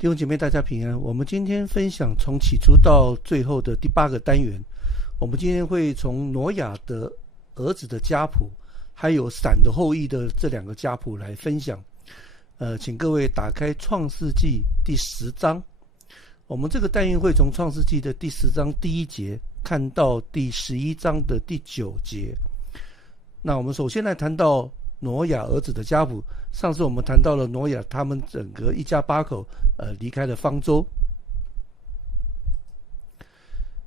弟兄姐妹大家平安。我们今天分享从起初到最后的第8个单元。我们今天会从挪亚的儿子的家谱还有闪的后裔的这2个家谱来分享。请各位打开创世纪第10章。我们这个单元会从创世纪的第10章第1节看到第11章的第9节。那我们首先来谈到挪亚儿子的家谱。上次我们谈到了挪亚他们整个一家8口离开了方舟。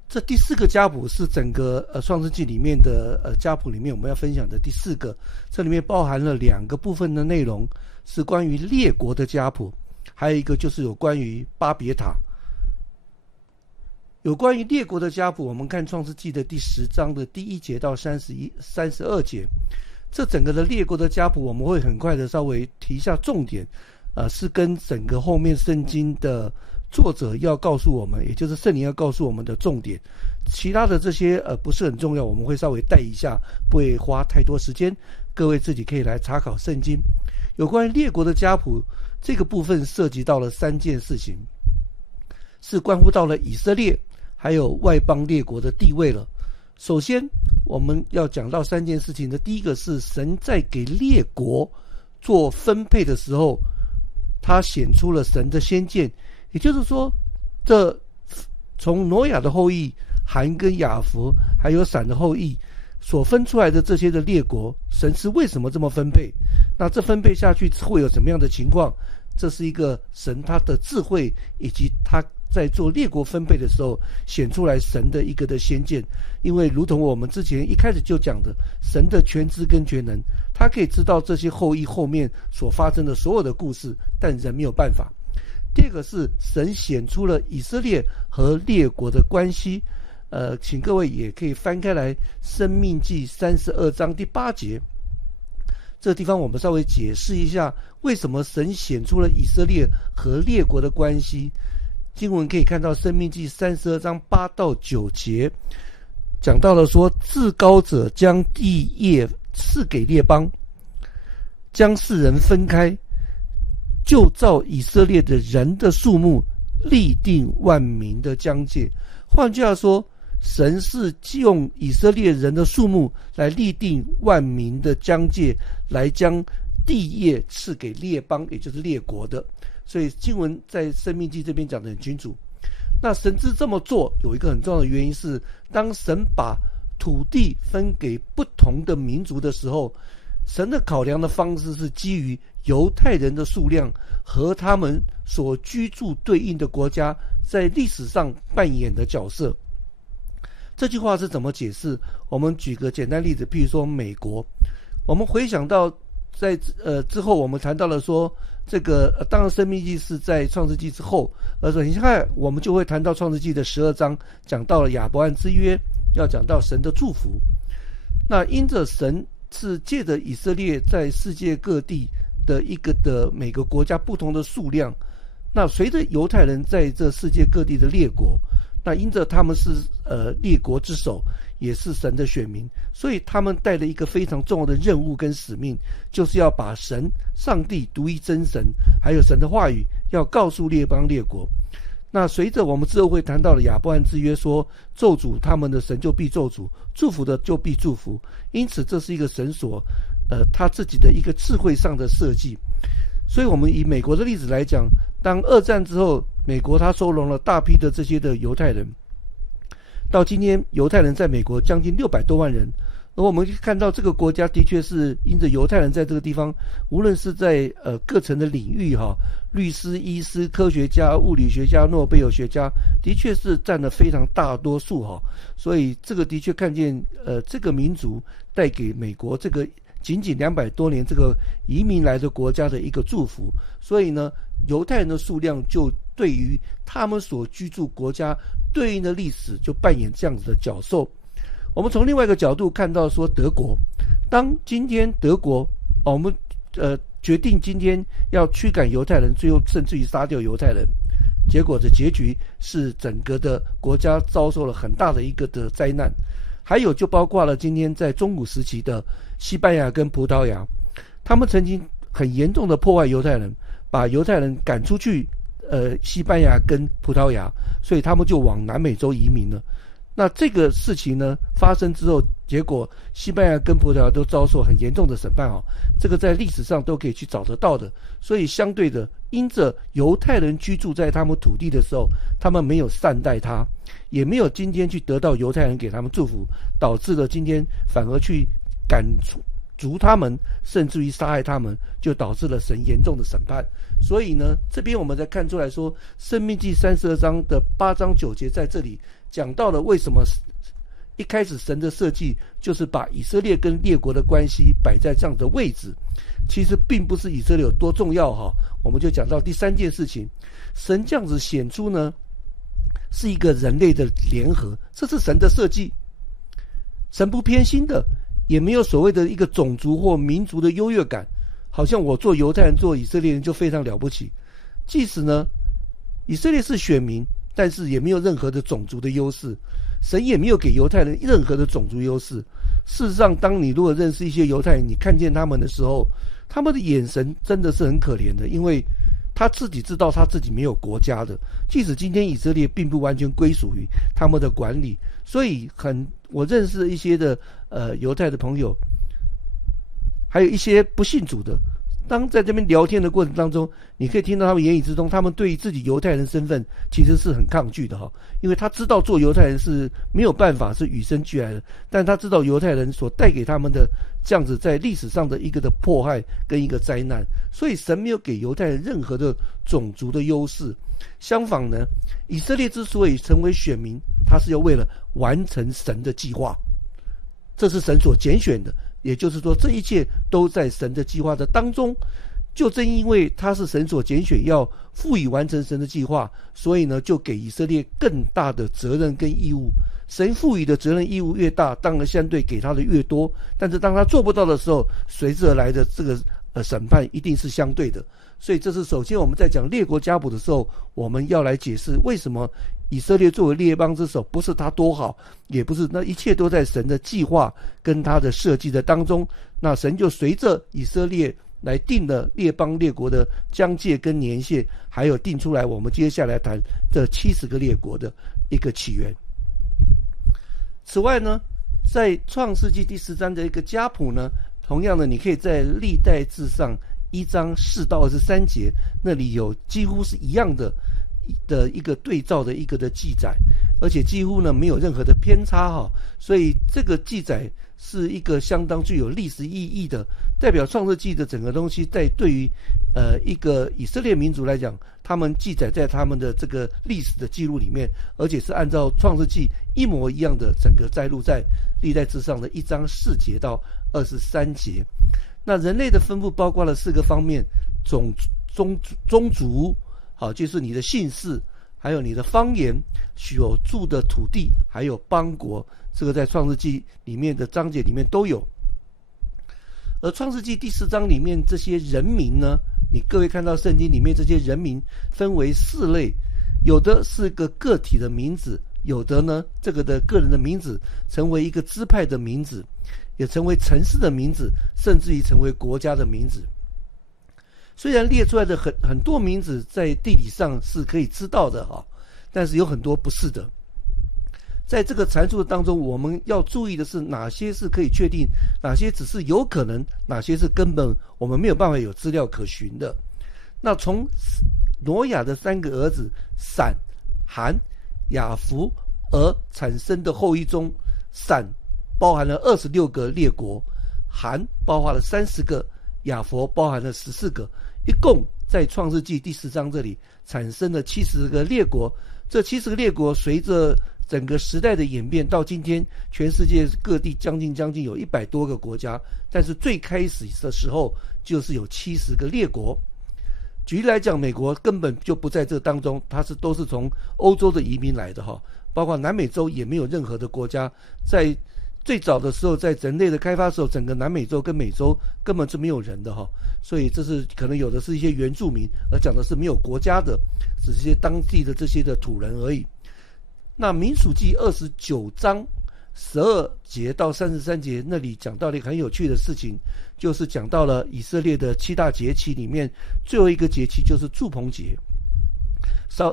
这第4个家谱是整个创世纪里面的家谱里面我们要分享的第4个。这里面包含了2个部分的内容，是关于列国的家谱，还有一个就是有关于巴别塔。有关于列国的家谱，我们看创世纪的第10章的第1节到32节。这整个的列国的家谱我们会很快的稍微提一下重点，是跟整个后面圣经的作者要告诉我们，也就是圣灵要告诉我们的重点。其他的这些不是很重要，我们会稍微带一下，不会花太多时间，各位自己可以来查考圣经。有关于列国的家谱这个部分涉及到了3件事情，是关乎到了以色列还有外邦列国的地位了。首先我们要讲到3件事情的，第一个是神在给列国做分配的时候，他显出了神的先见，也就是说，这从挪亚的后裔含跟雅弗还有闪的后裔所分出来的这些的列国，神是为什么这么分配？那这分配下去会有怎么样的情况？这是一个神他的智慧，以及他在做列国分配的时候显出来神的一个的先见。因为如同我们之前一开始就讲的，神的全知跟全能，他可以知道这些后裔后面所发生的所有的故事，但人没有办法。第二个是神显出了以色列和列国的关系。请各位也可以翻开来申命记32章第8节。这个地方我们稍微解释一下为什么神显出了以色列和列国的关系。经文可以看到申命记32章8到9节，讲到了说，至高者将地业赐给列邦，将世人分开，就照以色列的人的数目立定万民的疆界。换句话说，神是用以色列人的数目来立定万民的疆界，来将地业赐给列邦，也就是列国的。所以经文在申命记这边讲得很清楚。那神之这么做有一个很重要的原因是，当神把土地分给不同的民族的时候，神的考量的方式是基于犹太人的数量和他们所居住对应的国家在历史上扮演的角色。这句话是怎么解释？我们举个简单例子，譬如说美国，我们回想到在之后我们谈到了说，这个当然申命记是在创世纪之后，很快我们就会谈到创世纪的12章，讲到了亚伯兰之约，要讲到神的祝福。那因着神是借着以色列在世界各地的一个的每个国家不同的数量，那随着犹太人在这世界各地的列国，那因着他们是列国之首，也是神的选民，所以他们带了一个非常重要的任务跟使命，就是要把神上帝独一真神还有神的话语要告诉列邦列国。那随着我们之后会谈到了亚伯兰之约，说咒诅他们的神就必咒诅，祝福的就必祝福。因此这是一个神所他自己的一个智慧上的设计。所以我们以美国的例子来讲，当2战之后，美国他收容了大批的这些的犹太人，到今天犹太人在美国将近600多万人。而我们看到这个国家的确是因着犹太人在这个地方，无论是在各层的领域律师、医师、科学家、物理学家、诺贝尔学家，的确是占了非常大多数所以这个的确看见这个民族带给美国这个仅仅200多年这个移民来的国家的一个祝福。所以呢，犹太人的数量就对于他们所居住国家对应的历史就扮演这样子的角色。我们从另外一个角度看到说，德国，当今天德国我们决定今天要驱赶犹太人，最后甚至于杀掉犹太人，结果的结局是整个的国家遭受了很大的一个的灾难。还有就包括了今天在中古时期的西班牙跟葡萄牙，他们曾经很严重的破坏犹太人，把犹太人赶出去西班牙跟葡萄牙，所以他们就往南美洲移民了。那这个事情呢发生之后，结果西班牙跟葡萄牙都遭受很严重的审判这个在历史上都可以去找得到的。所以相对的，因着犹太人居住在他们土地的时候，他们没有善待他，也没有今天去得到犹太人给他们祝福，导致了今天反而去赶逐他们，甚至于杀害他们，就导致了神严重的审判。所以呢，这边我们再看出来说，申命记32章的8章9节在这里讲到了为什么一开始神的设计就是把以色列跟列国的关系摆在这样的位置。其实并不是以色列有多重要我们就讲到第3件事情，神这样子显出呢是一个人类的联合，这是神的设计，神不偏心的，也没有所谓的一个种族或民族的优越感，好像我做犹太人做以色列人就非常了不起。即使呢以色列是选民，但是也没有任何的种族的优势，神也没有给犹太人任何的种族优势。事实上，当你如果认识一些犹太人，你看见他们的时候，他们的眼神真的是很可怜的，因为他自己知道他自己没有国家的，即使今天以色列并不完全归属于他们的管理。所以我认识一些的犹太的朋友，还有一些不信主的，当在这边聊天的过程当中，你可以听到他们言语之中，他们对于自己犹太人身份其实是很抗拒的因为他知道做犹太人是没有办法是与生俱来的，但他知道犹太人所带给他们的这样子在历史上的一个的迫害跟一个灾难，所以神没有给犹太人任何的种族的优势。相反呢，以色列之所以成为选民，他是要为了完成神的计划，这是神所拣选的，也就是说这一切都在神的计划的当中。就正因为他是神所拣选要赋予完成神的计划，所以呢就给以色列更大的责任跟义务。神赋予的责任义务越大，当然相对给他的越多，但是当他做不到的时候，随之而来的这个审判一定是相对的。所以这是首先我们在讲列国家谱的时候，我们要来解释为什么以色列作为列邦之首，不是他多好，也不是，那一切都在神的计划跟他的设计的当中。那神就随着以色列来定了列邦列国的疆界跟年限，还有定出来我们接下来谈这70个列国的一个起源。此外呢，在创世纪第10章的一个家谱呢，同样的你可以在历代志上1章4到23节，那里有几乎是一样的一个对照的一个的记载，而且几乎呢没有任何的偏差所以这个记载是一个相当具有历史意义的，代表创世纪的整个东西在对于一个以色列民族来讲，他们记载在他们的这个历史的记录里面，而且是按照创世纪一模一样的整个摘录在历代志上的1章4节到23节。那人类的分布包括了4个方面，宗族就是你的姓氏，还有你的方言，所住的土地，还有邦国，这个在创世纪里面的章节里面都有。而创世纪第4章里面这些人民呢，你各位看到圣经里面这些人民分为4类，有的是个体的名字，有的呢这个的个人的名字成为一个支派的名字，也成为城市的名字，甚至于成为国家的名字。虽然列出来的很多名字在地理上是可以知道的但是有很多不是的。在这个阐述当中，我们要注意的是哪些是可以确定，哪些只是有可能，哪些是根本我们没有办法有资料可循的。那从挪亚的3个儿子闪、含、雅弗而产生的后裔中，闪包含了26个列国，含包含了30个，雅弗包含了14个，一共在创世纪第10章这里产生了70个列国。这70个列国随着整个时代的演变，到今天全世界各地将近有100多个国家，但是最开始的时候就是有70个列国。举例来讲，美国根本就不在这当中，它都是从欧洲的移民来的包括南美洲也没有任何的国家。在最早的时候，在人类的开发的时候，整个南美洲跟美洲根本是没有人的所以这是可能有的是一些原住民，而讲的是没有国家的，只是一些当地的这些的土人而已。那民数记29章12节到33节那里讲到了一个很有趣的事情，就是讲到了以色列的7大节期里面最后一个节期就是住棚节。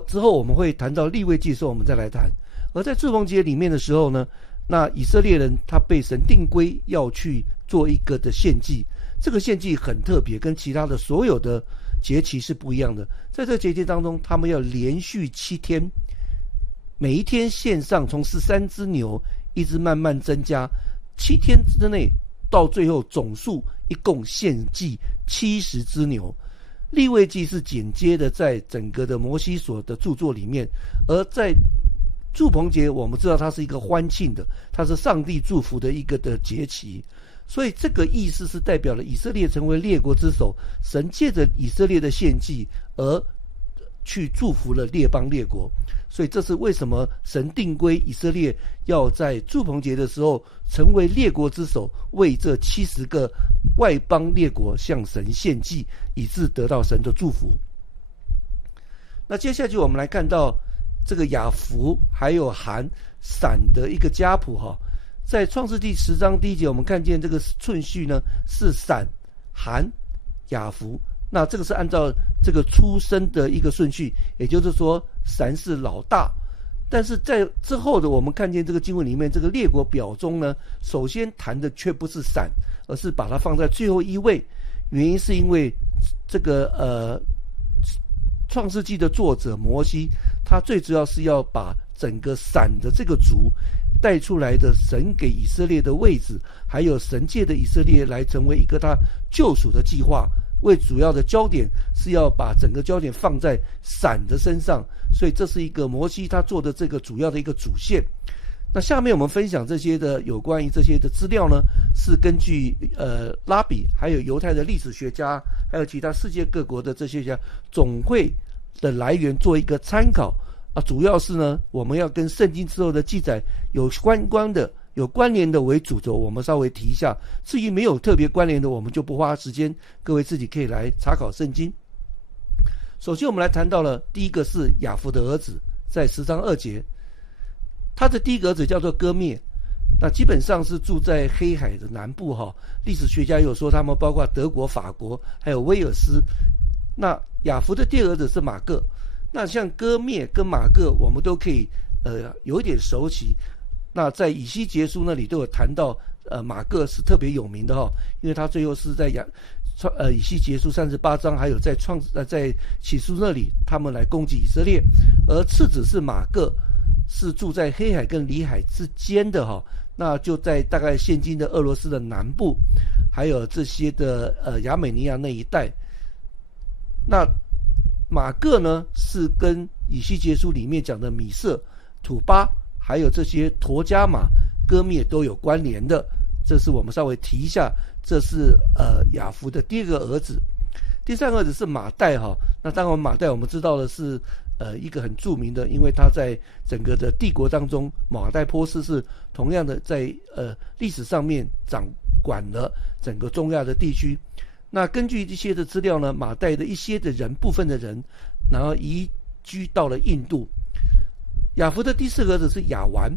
之后我们会谈到利未记的时候，我们再来谈。而在祝棚节里面的时候呢，那以色列人他被神定规要去做一个的献祭，这个献祭很特别，跟其他的所有的节期是不一样的。在这个节期当中，他们要连续7天，每一天献上从13只牛一直慢慢增加，7天之内到最后总数一共献祭70只牛。利未记是紧接的在整个的摩西所的著作里面，而在祝棚节我们知道它是一个欢庆的，它是上帝祝福的一个的节期，所以这个意思是代表了以色列成为列国之首，神借着以色列的献祭而去祝福了列邦列国。所以这是为什么神定规以色列要在祝棚节的时候成为列国之首，为这70个外邦列国向神献祭，以致得到神的祝福。那接下去我们来看到这个雅弗还有含闪的一个家谱哈，在创世纪10章第1节，我们看见这个顺序呢是闪、含、雅弗。那这个是按照这个出生的一个顺序，也就是说闪是老大。但是在之后的我们看见这个经文里面，这个列国表中呢，首先谈的却不是闪，而是把它放在最后一位。原因是因为这个创世纪的作者摩西，他最主要是要把整个闪的这个族带出来的神给以色列的位置，还有神借的以色列来成为一个他救赎的计划，为主要的焦点是要把整个焦点放在闪的身上，所以这是一个摩西他做的这个主要的一个主线。那下面我们分享这些的有关于这些的资料呢，是根据拉比还有犹太的历史学家，还有其他世界各国的这些家总会的来源做一个参考啊。主要是呢，我们要跟圣经之后的记载有关联的为主轴，我们稍微提一下。至于没有特别关联的，我们就不花时间，各位自己可以来查考圣经。首先我们来谈到了第一个是雅弗的儿子，在10章2节，他的第一个儿子叫做歌灭，那基本上是住在黑海的南部哈。历史学家有说他们包括德国、法国还有威尔斯。那雅弗的第二个儿子是马各，那像歌灭跟马各我们都可以有一点熟悉。那在以西结书那里都有谈到马各是特别有名的哈，因为他最后是在以西结书38章，还有在启示那里他们来攻击以色列。而次子是马各，是住在黑海跟里海之间的哈，那就在大概现今的俄罗斯的南部，还有这些的亚美尼亚那一带。那马各呢是跟以西结书里面讲的米色、土巴还有这些陀迦玛、歌灭都有关联的，这是我们稍微提一下。这是雅弗的第二个儿子。第三个儿子是马代哈，那当然马代我们知道的是一个很著名的，因为他在整个的帝国当中，马代波斯是同样的在历史上面掌管了整个中亚的地区。那根据一些的资料呢，马代的一些的人，部分的人，然后移居到了印度。雅弗的第四个儿子是亚完，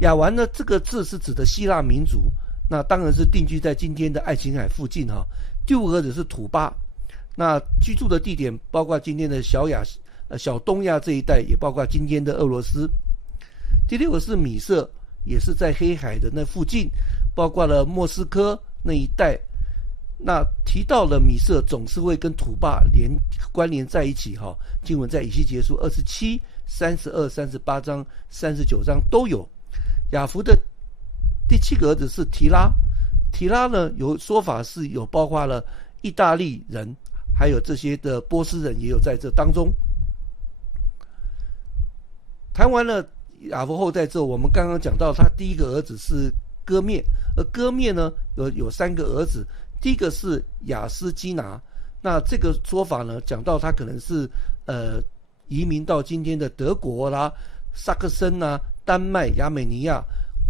亚完呢这个字是指的希腊民族，那当然是定居在今天的爱琴海附近哈。第五个儿子是土巴，那居住的地点包括今天的小东亚这一带，也包括今天的俄罗斯。第六个是米色，也是在黑海的那附近，包括了莫斯科那一带。那提到了米色，总是会跟土巴关联在一起哈。经文在以西结书27、32、38章、39章都有。雅弗的第七个儿子是提拉，提拉呢有说法是有包括了意大利人，还有这些的波斯人也有在这当中。谈完了雅弗后代之后，我们刚刚讲到他第一个儿子是歌灭，而歌灭呢有3个儿子。第一个是雅斯基拿，那这个说法呢，讲到他可能是移民到今天的德国啦、萨克森啦、丹麦、亚美尼亚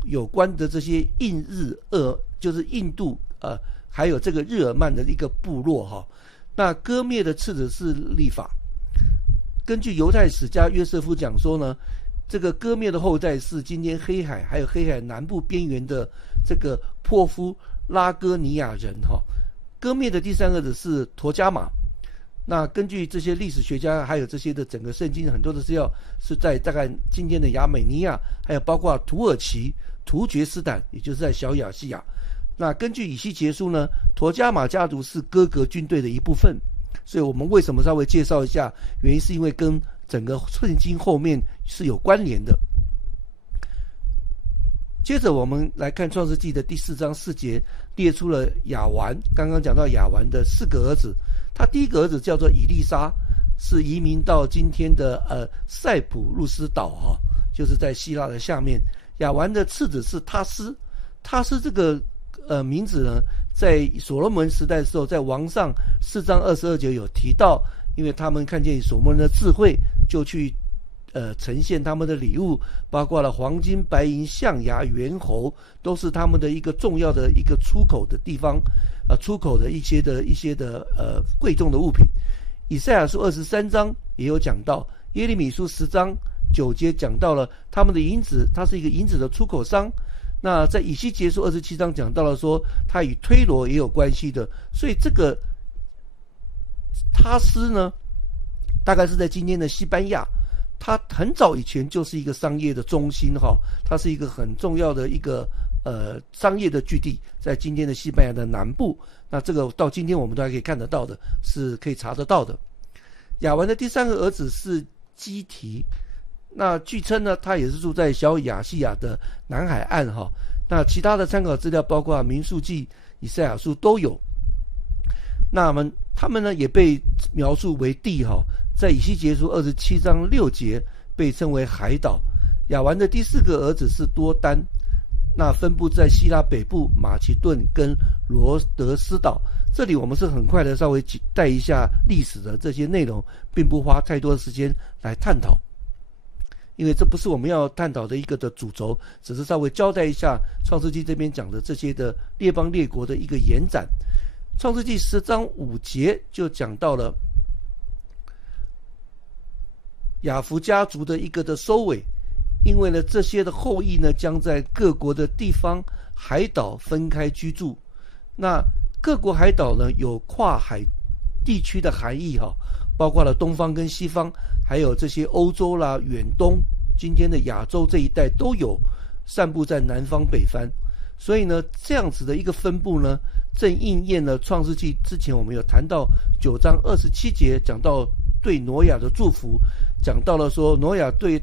有关的这些就是印度还有这个日耳曼的一个部落哈。那歌灭的次子是利法。根据犹太史家约瑟夫讲说呢，这个歌灭的后代是今天黑海还有黑海南部边缘的这个破夫拉哥尼亚人哈。歌灭的第三个子是陀迦玛，那根据这些历史学家还有这些的整个圣经很多的资料是在大概今天的亚美尼亚，还有包括土耳其、突厥斯坦，也就是在小亚细亚。那根据以西结书呢，陀加马家族是哥格军队的一部分，所以我们为什么稍微介绍一下，原因是因为跟整个圣经后面是有关联的。接着我们来看创世纪的第4章4节，列出了亚完，刚刚讲到亚完的4个儿子，他第一个儿子叫做以利沙，是移民到今天的塞浦路斯岛就是在希腊的下面。亚完的次子是他斯，他斯这个名字呢，在所罗门时代的时候，在王上4章22节有提到，因为他们看见所罗门的智慧，就去呈现他们的礼物，包括了黄金、白银、象牙、猿猴，都是他们的一个重要的一个出口的地方，出口的一些的贵重的物品。以赛亚书23章也有讲到，耶利米书10章9节讲到了他们的银子，它是一个银子的出口商。那在以西结书27章讲到了说，它与推罗也有关系的，所以这个他斯呢，大概是在今天的西班牙。它很早以前就是一个商业的中心它是一个很重要的一个商业的据地，在今天的西班牙的南部。那这个到今天我们都还可以看得到的，是可以查得到的。亚完的第3个儿子是基提，那据称呢，他也是住在小亚细亚的南海岸那其他的参考资料包括民数记、以赛亚书都有。那么他们呢也被描述为地在以西结书27章6节被称为海岛。亚完的第4个儿子是多丹，那分布在希腊北部马其顿跟罗德斯岛。这里我们是很快的稍微带一下历史的这些内容，并不花太多的时间来探讨，因为这不是我们要探讨的一个的主轴，只是稍微交代一下创世纪这边讲的这些的列邦列国的一个延展。创世纪10章5节就讲到了亚弗家族的一个的收尾，因为呢这些的后裔呢将在各国的地方海岛分开居住。那各国海岛呢有跨海地区的含义包括了东方跟西方，还有这些欧洲啦、远东、今天的亚洲这一带都有，散布在南方北方。所以呢这样子的一个分布呢，正应验了创世纪之前我们有谈到9章27节讲到对挪亚的祝福，讲到了说挪亚对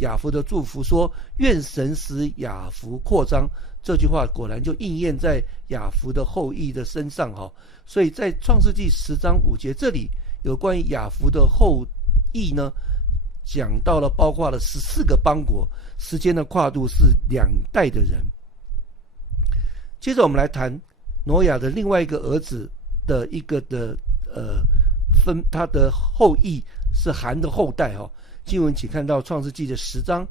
雅弗的祝福说，愿神使雅弗扩张，这句话果然就应验在雅弗的后裔的身上所以在创世纪10章5节这里有关于雅弗的后裔呢，讲到了包括了14个邦国，时间的跨度是2代的人。接着我们来谈挪亚的另外一个儿子的一个的他的后裔是含的后代经文请看到创世纪的10章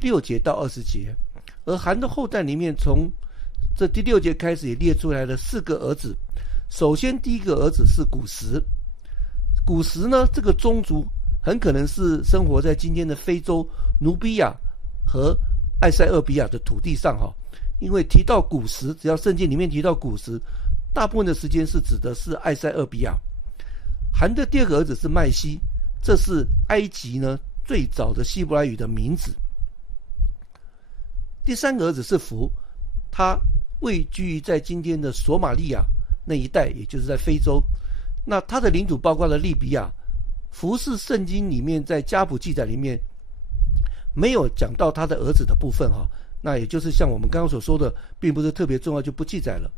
6节到20节。而含的后代里面，从这第6节开始也列出来了4个儿子。首先第一个儿子是古时，古时呢这个宗族很可能是生活在今天的非洲努比亚和埃塞俄比亚的土地上因为提到古时，只要圣经里面提到古时，大部分的时间是指的是埃塞俄比亚。含的第2个儿子是麦西，这是埃及呢最早的希伯来语的名字。第3个儿子是弗，他位居在今天的索马利亚那一带，也就是在非洲。那他的领土包括了利比亚。弗是圣经里面在家谱记载里面没有讲到他的儿子的部分那也就是像我们刚刚所说的，并不是特别重要就不记载了。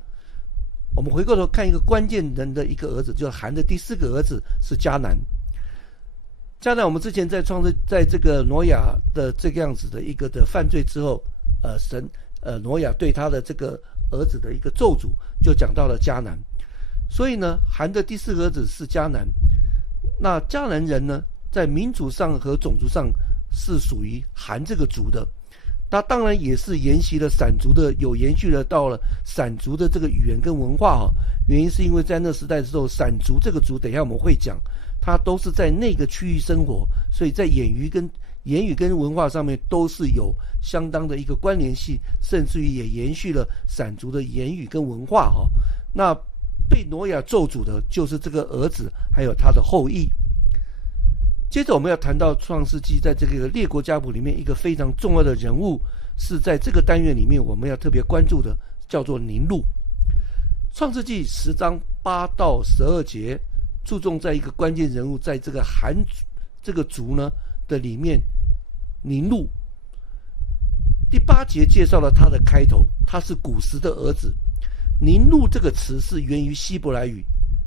我们回过头看一个关键人的一个儿子，就是含的第4个儿子是迦南。迦南我们之前在这个挪亚的这个样子的一个的犯罪之后，挪亚对他的这个儿子的一个咒诅就讲到了迦南。所以呢含的第4个儿子是迦南。那迦南人呢在民族上和种族上是属于含这个族的，那当然也是沿袭了闪族的，有延续了到了闪族的这个语言跟文化原因是因为在那时代的时候，闪族这个族等一下我们会讲，它都是在那个区域生活，所以在言语跟文化上面都是有相当的一个关联性，甚至于也延续了闪族的言语跟文化那对挪亚咒诅的就是这个儿子还有他的后裔。接着我们要谈到创世纪在这个列国家谱里面一个非常重要的人物，是在这个单元里面我们要特别关注的，叫做宁录。创世纪10章8到12节注重在一个关键人物，在这个韩这个族呢的里面，宁录。第8节介绍了他的开头，他是古时的儿子。宁录这个词是源于希伯来语，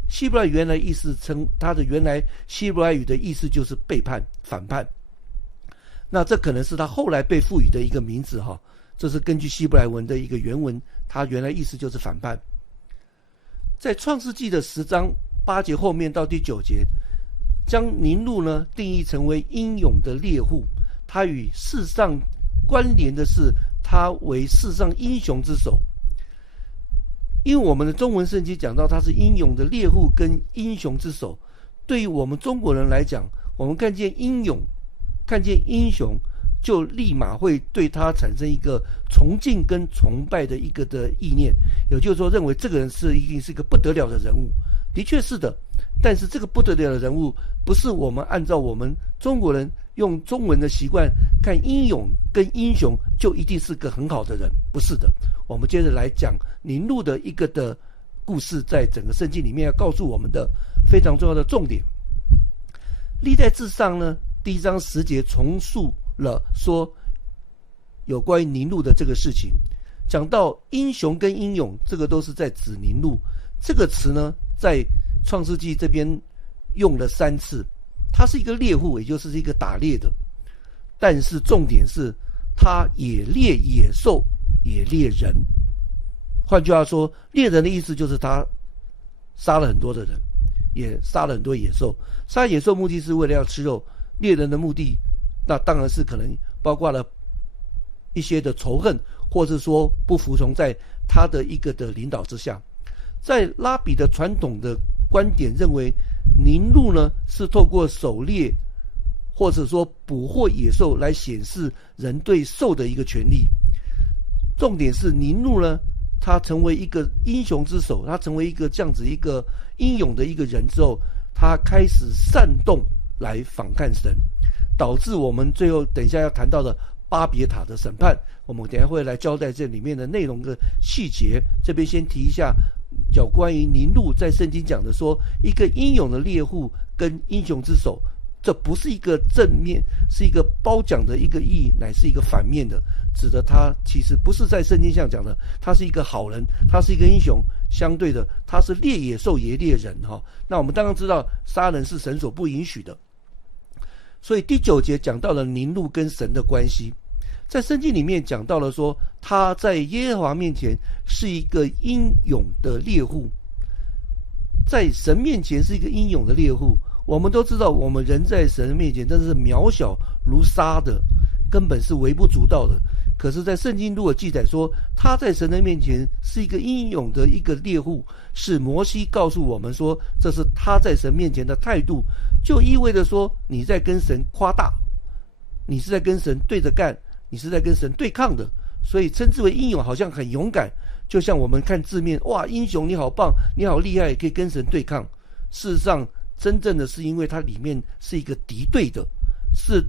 希伯来原来意思他的原来希伯来语的意思就是背叛、反叛。那这可能是他后来被赋予的一个名字哈，这是根据希伯来文的一个原文，他原来意思就是反叛。在创世纪的10章8节后面到第9节，将宁录呢定义成为英勇的猎户，他与世上关联的是他为世上英雄之首。因为我们的中文圣经讲到他是英勇的猎户跟英雄之首，对于我们中国人来讲，我们看见英勇看见英雄，就立马会对他产生一个崇敬跟崇拜的一个的意念，也就是说认为这个人一定是一个不得了的人物。的确是的，但是这个不得了的人物不是我们按照我们中国人用中文的习惯看英勇跟英雄就一定是个很好的人，不是的。我们接着来讲宁录的一个的故事，在整个圣经里面要告诉我们的非常重要的重点。历代志上呢第1章10节重述了说有关于宁录的这个事情，讲到英雄跟英勇，这个都是在指宁录。这个词呢在创世纪这边用了3次，他是一个猎户，也就是一个打猎的，但是重点是他也猎野兽也猎人。换句话说，猎人的意思就是他杀了很多的人，也杀了很多野兽。杀野兽目的是为了要吃肉，猎人的目的那当然是可能包括了一些的仇恨，或是说不服从在他的一个的领导之下。在拉比的传统的观点认为，宁录呢是透过狩猎或者说捕获野兽来显示人对兽的一个权利。重点是宁录呢，他成为一个英雄之首，他成为一个这样子一个英勇的一个人之后，他开始煽动来反抗神，导致我们最后等一下要谈到的巴别塔的审判，我们等一下会来交代这里面的内容的细节。这边先提一下有关于宁录在圣经讲的说，一个英勇的猎户跟英雄之首，这不是一个正面，是一个褒奖的一个意义，乃是一个反面的，指的他其实不是在圣经上讲的他是一个好人，他是一个英雄，相对的他是猎野兽也猎人哈。那我们当然知道杀人是神所不允许的，所以第9节讲到了宁录跟神的关系。在圣经里面讲到了说，他在耶和华面前是一个英勇的猎户，在神面前是一个英勇的猎户。我们都知道，我们人在神面前真的是渺小如沙的，根本是微不足道的。可是在圣经如果记载说他在神的面前是一个英勇的一个猎户，是摩西告诉我们说这是他在神面前的态度，就意味着说你在跟神夸大，你是在跟神对着干，你是在跟神对抗的，所以称之为英勇好像很勇敢，就像我们看字面，哇，英雄你好棒，你好厉害，可以跟神对抗。事实上真正的是因为它里面是一个敌对的，是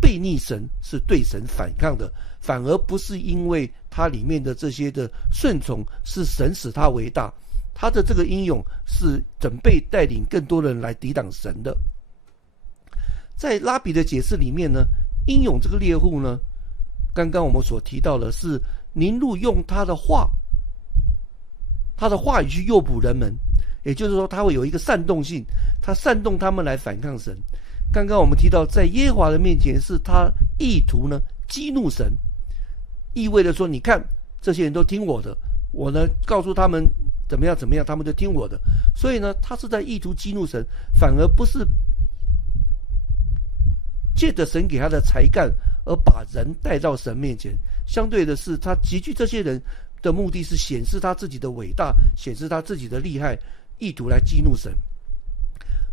背逆神，是对神反抗的，反而不是因为它里面的这些的顺从是神使他为大，他的这个英勇是准备带领更多人来抵挡神的。在拉比的解释里面呢，英勇这个猎户呢，刚刚我们所提到的是宁录用他的话语去诱捕人们，也就是说他会有一个煽动性，他煽动他们来反抗神。刚刚我们提到在耶和华的面前是他意图呢激怒神，意味着说你看这些人都听我的，我呢告诉他们怎么样怎么样，他们就听我的。所以呢他是在意图激怒神，反而不是借着神给他的才干而把人带到神面前。相对的是他集聚这些人的目的是显示他自己的伟大，显示他自己的厉害，意图来激怒神。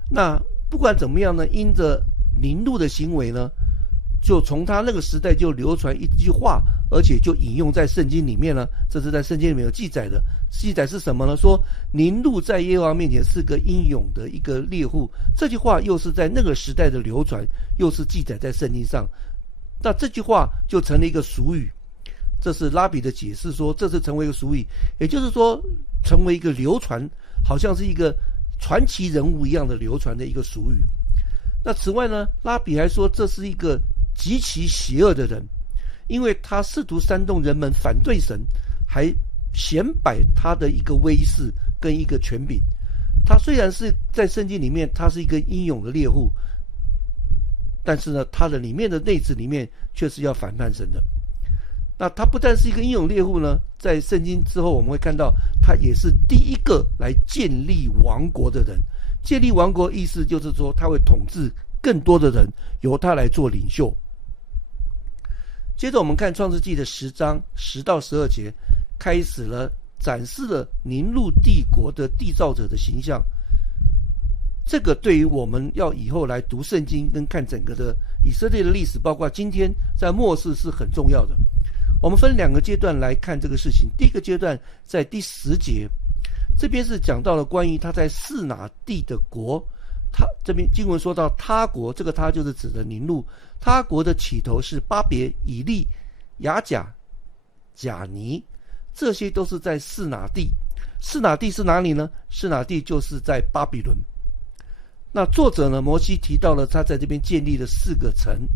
那不管怎么样呢，因着宁录的行为呢，就从他那个时代就流传一句话，而且就引用在圣经里面了，这是在圣经里面有记载的，记载是什么呢？说宁录在耶和华面前是个英勇的一个猎户，这句话又是在那个时代的流传，又是记载在圣经上，那这句话就成了一个俗语。这是拉比的解释，说这是成为一个俗语，也就是说成为一个流传，好像是一个传奇人物一样的流传的一个俗语。那此外呢，拉比还说这是一个极其邪恶的人，因为他试图煽动人们反对神，还显摆他的一个威势跟一个权柄。他虽然是在圣经里面他是一个英勇的猎户，但是呢他的里面的内质里面却是要反叛神的。那他不但是一个英勇猎户呢，在圣经之后我们会看到他也是第一个来建立王国的人。建立王国意思就是说他会统治更多的人，由他来做领袖。接着我们看创世纪的10章10到12节，开始了展示了宁录帝国的缔造者的形象。这个对于我们要以后来读圣经跟看整个的以色列的历史，包括今天在末世是很重要的。我们分2个阶段来看这个事情。第一个阶段在第10节，这边是讲到了关于他在示拿地的国，他这边经文说到他国，这个他就是指的宁录，他国的起头是巴别、以利、雅甲、贾尼，这些都是在示拿地。示拿地是哪里呢？示拿地就是在巴比伦。那作者呢，摩西提到了他在这边建立了4个城。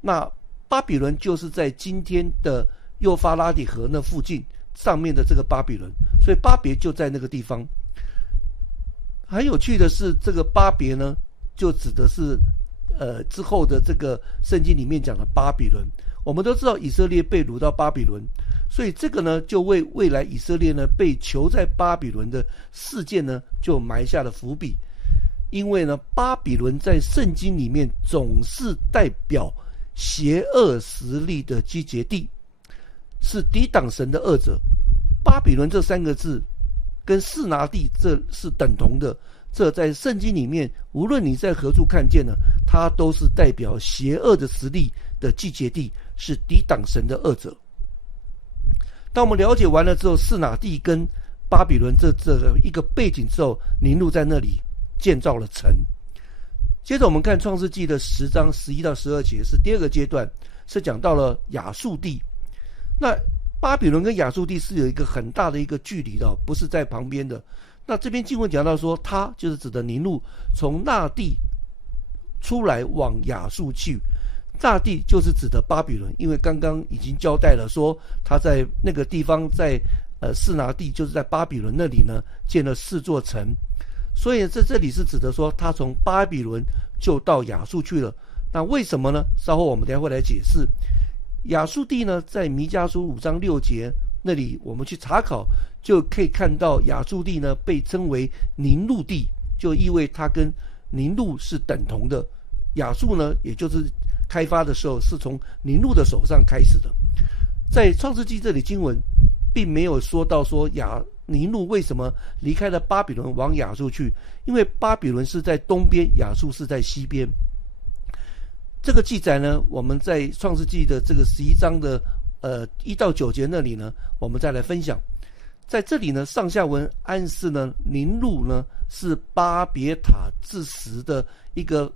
那巴比伦就是在今天的幼发拉底河那附近上面的这个巴比伦，所以巴别就在那个地方。很有趣的是，这个巴别呢，就指的是之后的这个圣经里面讲的巴比伦。我们都知道以色列被掳到巴比伦，所以这个呢，就为未来以色列呢被囚在巴比伦的事件呢，就埋下了伏笔。因为呢，巴比伦在圣经里面总是代表邪恶势力的集结地，是抵挡神的恶者。巴比伦这3个字跟示拿地这是等同的，这在圣经里面无论你在何处看见呢，它都是代表邪恶的实力的集结地，是抵挡神的恶者。当我们了解完了之后，示拿地跟巴比伦这一个背景之后，宁录在那里建造了城。接着我们看创世纪的10章11到12节，是第2个阶段，是讲到了亚述地。那巴比伦跟亚述地是有一个很大的一个距离的，不是在旁边的。那这边经文讲到说，他就是指的宁录从那地出来往亚述去，那地就是指的巴比伦，因为刚刚已经交代了说他在那个地方在示拿地，就是在巴比伦那里呢建了4座城。所以在这里是指的说他从巴比伦就到亚述去了。那为什么呢？稍后我们等一下会来解释。亚述地呢，在弥迦书5章6节那里我们去查考，就可以看到亚述地呢被称为宁录地，就意味它跟宁录是等同的。亚述呢，也就是开发的时候是从宁录的手上开始的。在创世纪这里经文并没有说到说宁录为什么离开了巴比伦往亚述去，因为巴比伦是在东边，亚述是在西边。这个记载呢，我们在创世纪的这个11章的1到9节那里呢，我们再来分享。在这里呢，上下文暗示呢，宁录呢是巴别塔之时的一个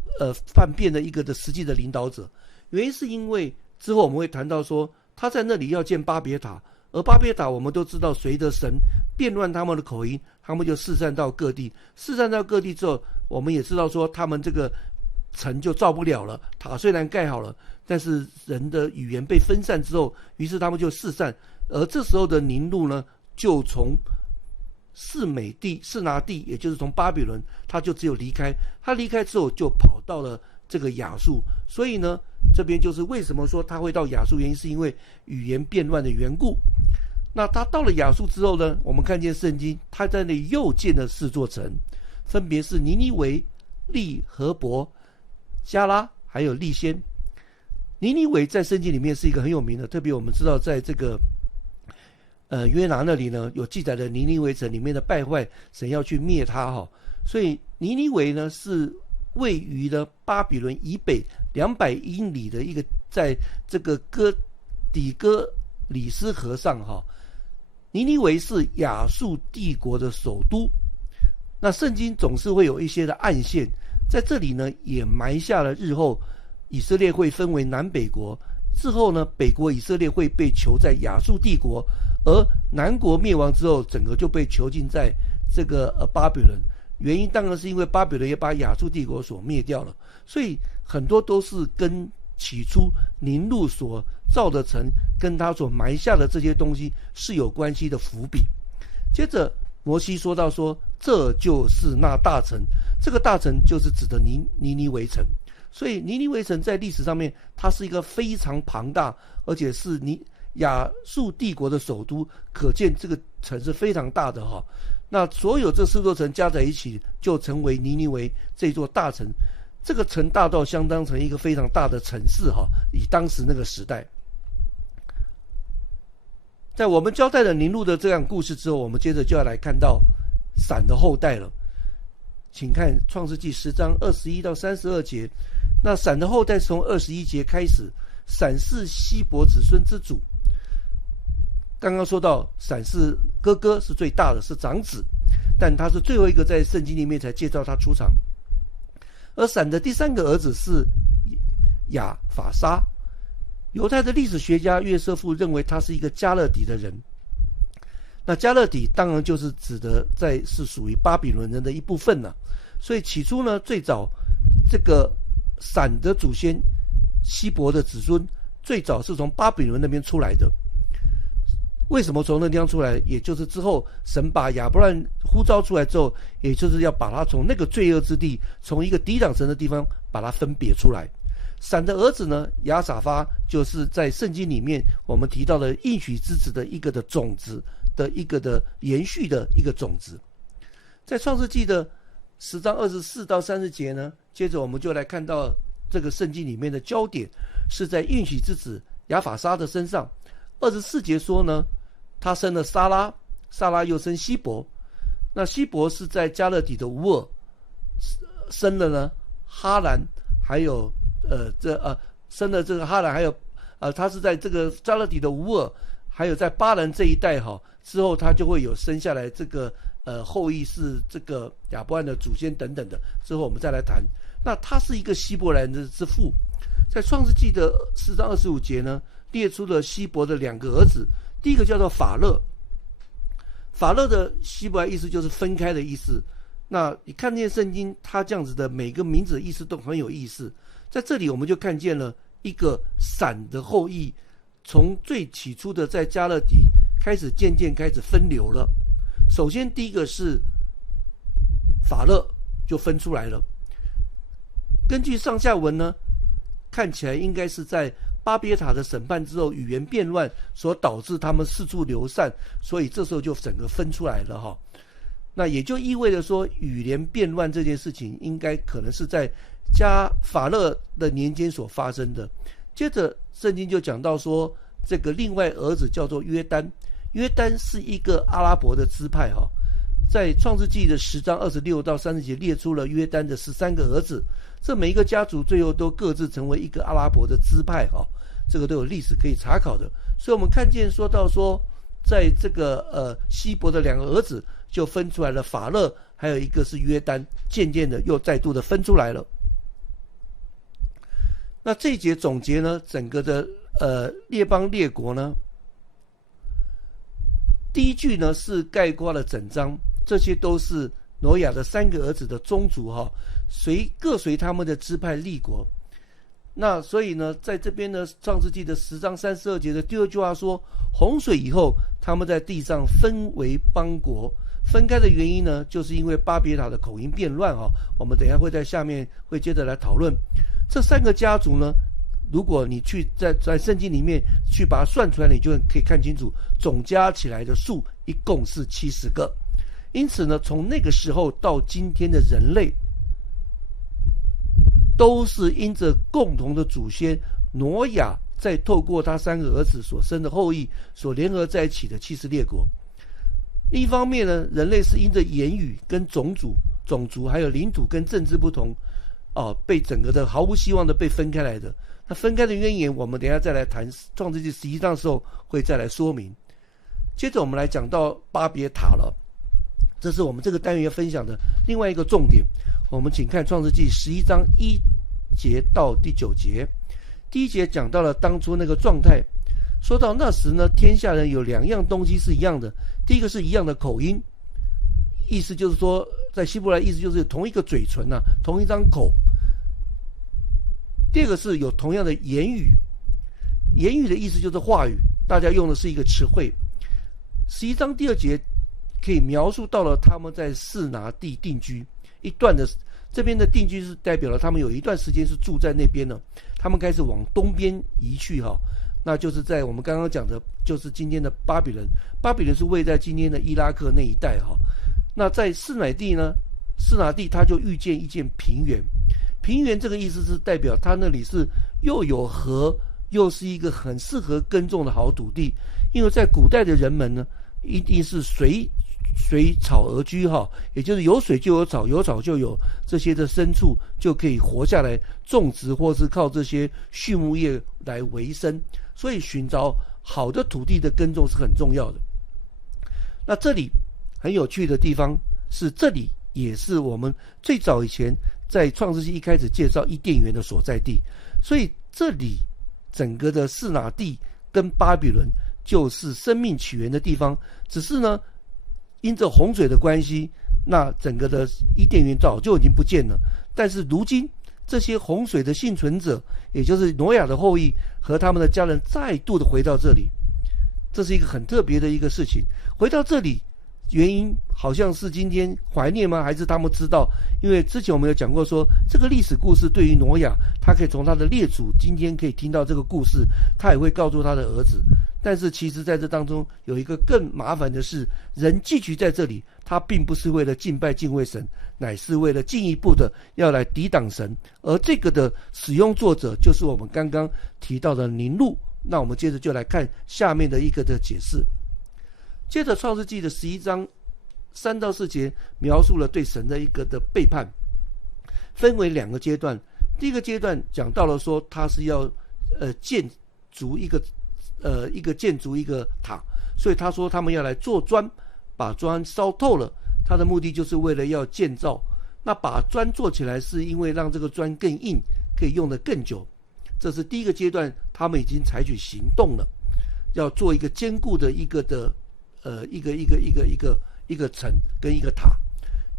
叛变的一个的实际的领导者。原因是因为之后我们会谈到说，他在那里要建巴别塔，而巴别塔我们都知道，随着神变乱他们的口音，他们就四散到各地。四散到各地之后，我们也知道说，他们这个城就造不了了，塔虽然盖好了，但是人的语言被分散之后，于是他们就四散。而这时候的宁录呢，就从示拿地，也就是从巴比伦，他就只有离开。他离开之后，就跑到了这个亚述。所以呢，这边就是为什么说他会到亚述，原因是因为语言变乱的缘故。那他到了亚述之后呢，我们看见圣经，他在那里又建了4座城，分别是尼尼微、利和伯、加拉还有利先。尼尼微在圣经里面是一个很有名的，特别我们知道在这个约拿那里呢有记载的尼尼微城里面的败坏，神要去灭他哈。所以尼尼微呢是位于了巴比伦以北200英里的一个，在这个底哥里斯河上哈。尼尼微是亚述帝国的首都。那圣经总是会有一些的暗线，在这里呢也埋下了日后以色列会分为南北国，之后呢北国以色列会被囚在亚述帝国，而南国灭亡之后整个就被囚禁在这个巴比伦。原因当然是因为巴比伦也把亚述帝国所灭掉了，所以很多都是跟起初宁录所造的城跟他所埋下的这些东西是有关系的伏笔。接着摩西说到说，这就是那大城，这个大城就是指的尼尼微城。所以尼尼微城在历史上面它是一个非常庞大，而且是亚述帝国的首都，可见这个城是非常大的哈。那所有这4座城加在一起就成为尼尼微这座大城，这个城大到相当成一个非常大的城市哈，以当时那个时代。在我们交代了宁录的这样故事之后，我们接着就要来看到闪的后代了。请看创世纪10章21到32节。那闪的后代从21节开始，闪是希伯子孙之主。刚刚说到闪是哥哥，是最大的，是长子，但他是最后一个在圣经里面才介绍他出场。而闪的第3个儿子是亚法沙。犹太的历史学家约瑟夫认为他是一个加勒底的人。那加勒底当然就是指的是属于巴比伦人的一部分了。所以起初呢，最早这个闪的祖先希伯的子孙最早是从巴比伦那边出来的。为什么从那地方出来？也就是之后神把亚伯兰呼召出来之后，也就是要把他从那个罪恶之地，从一个抵挡神的地方把他分别出来。闪的儿子呢，亚撒发，就是在圣经里面我们提到的应许之子的一个的种子的一个的延续的一个种子。在创世纪的10章24到30节呢，接着我们就来看到这个圣经里面的焦点是在应许之子亚法沙的身上。24节说呢，他生了撒拉，撒拉又生希伯。那希伯是在加勒底的乌尔生了呢哈兰，还有生了这个哈兰，还有他是在这个加勒底的乌尔，还有在巴兰这一带哈，之后他就会有生下来这个后裔是这个亚伯兰的祖先等等的，之后我们再来谈。那他是一个希伯来人之父。在创世纪的4章25节呢，列出了希伯的2个儿子。第一个叫做法勒，法勒的希伯来意思就是分开的意思。那你看见圣经他这样子的每个名字的意思都很有意思。在这里我们就看见了一个闪的后裔，从最起初的在加勒底开始渐渐开始分流了。首先第一个是法勒就分出来了。根据上下文呢，看起来应该是在巴别塔的审判之后，语言变乱所导致他们四处流散，所以这时候就整个分出来了哈。那也就意味着说，语言变乱这件事情应该可能是在法勒的年间所发生的。接着圣经就讲到说，这个另外儿子叫做约丹，约丹是一个阿拉伯的支派哈。在创世纪的10章26到30节列出了约丹的13个儿子，这每一个家族最后都各自成为一个阿拉伯的支派哈，这个都有历史可以查考的。所以我们看见说到说，在这个希伯的2个儿子就分出来了法勒，还有一个是约丹，渐渐的又再度的分出来了。那这一节总结呢，整个的列邦列国呢，第一句呢是概括了整章，这些都是挪亚的3个儿子的宗族哈，各随他们的支派立国。那所以呢，在这边呢，创世纪的10章32节的第2句话说，洪水以后，他们在地上分为邦国。分开的原因呢，就是因为巴别塔的口音变乱哈。我们等一下会在下面会接着来讨论这3个家族呢。如果你去在圣经里面去把它算出来，你就可以看清楚，总加起来的数一共是70个。因此呢，从那个时候到今天的人类，都是因着共同的祖先挪亚，再透过他3个儿子所生的后裔所联合在一起的7列国。另一方面呢，人类是因着言语跟种族还有领土跟政治不同被整个的毫无希望的被分开来的。那分开的渊源我们等一下再来谈，创世纪11章的时候会再来说明。接着我们来讲到巴别塔了，这是我们这个单元分享的另外一个重点。我们请看创世纪11章1节到第9节。第一节讲到了当初那个状态，说到那时呢，天下人有2样东西是一样的，第一个是一样的口音，意思就是说，在希伯来意思就是同一个嘴唇啊，同一张口。第二个是有同样的言语，言语的意思就是话语，大家用的是一个词汇。11章第2节可以描述到了他们在示拿地定居一段的，这边的定居是代表了他们有一段时间是住在那边了，他们开始往东边移去哈，那就是在我们刚刚讲的，就是今天的巴比伦。巴比伦是位在今天的伊拉克那一带哈。那在示拿地呢，示拿地他就遇见一件平原，平原这个意思是代表他那里是又有河，又是一个很适合耕种的好土地。因为在古代的人们呢，一定是随草而居哈，也就是有水就有草，有草就有这些的牲畜，就可以活下来，种植或是靠这些畜牧业来维生。所以寻找好的土地的耕种是很重要的。那这里很有趣的地方是，这里也是我们最早以前在创世纪一开始介绍伊甸园的所在地，所以这里整个的示拿地跟巴比伦就是生命起源的地方。只是呢，因着洪水的关系，那整个的伊甸园早就已经不见了。但是如今这些洪水的幸存者，也就是挪亚的后裔和他们的家人再度的回到这里，这是一个很特别的一个事情。回到这里原因好像是今天怀念吗？还是他们知道？因为之前我们有讲过说，这个历史故事对于挪亚，他可以从他的列祖今天可以听到这个故事，他也会告诉他的儿子。但是其实在这当中有一个更麻烦的是，人聚集在这里，他并不是为了敬拜敬畏神，乃是为了进一步的要来抵挡神。而这个的使用作者就是我们刚刚提到的宁录。那我们接着就来看下面的一个的解释。接着创世纪的11章3到4节描述了对神的一个的背叛，分为2个阶段。第一个阶段讲到了说，他是要建筑一个塔，所以他说他们要来做砖，把砖烧透了，他的目的就是为了要建造。那把砖做起来是因为让这个砖更硬，可以用得更久。这是第一个阶段，他们已经采取行动了，要做一个坚固的一个城跟一个塔。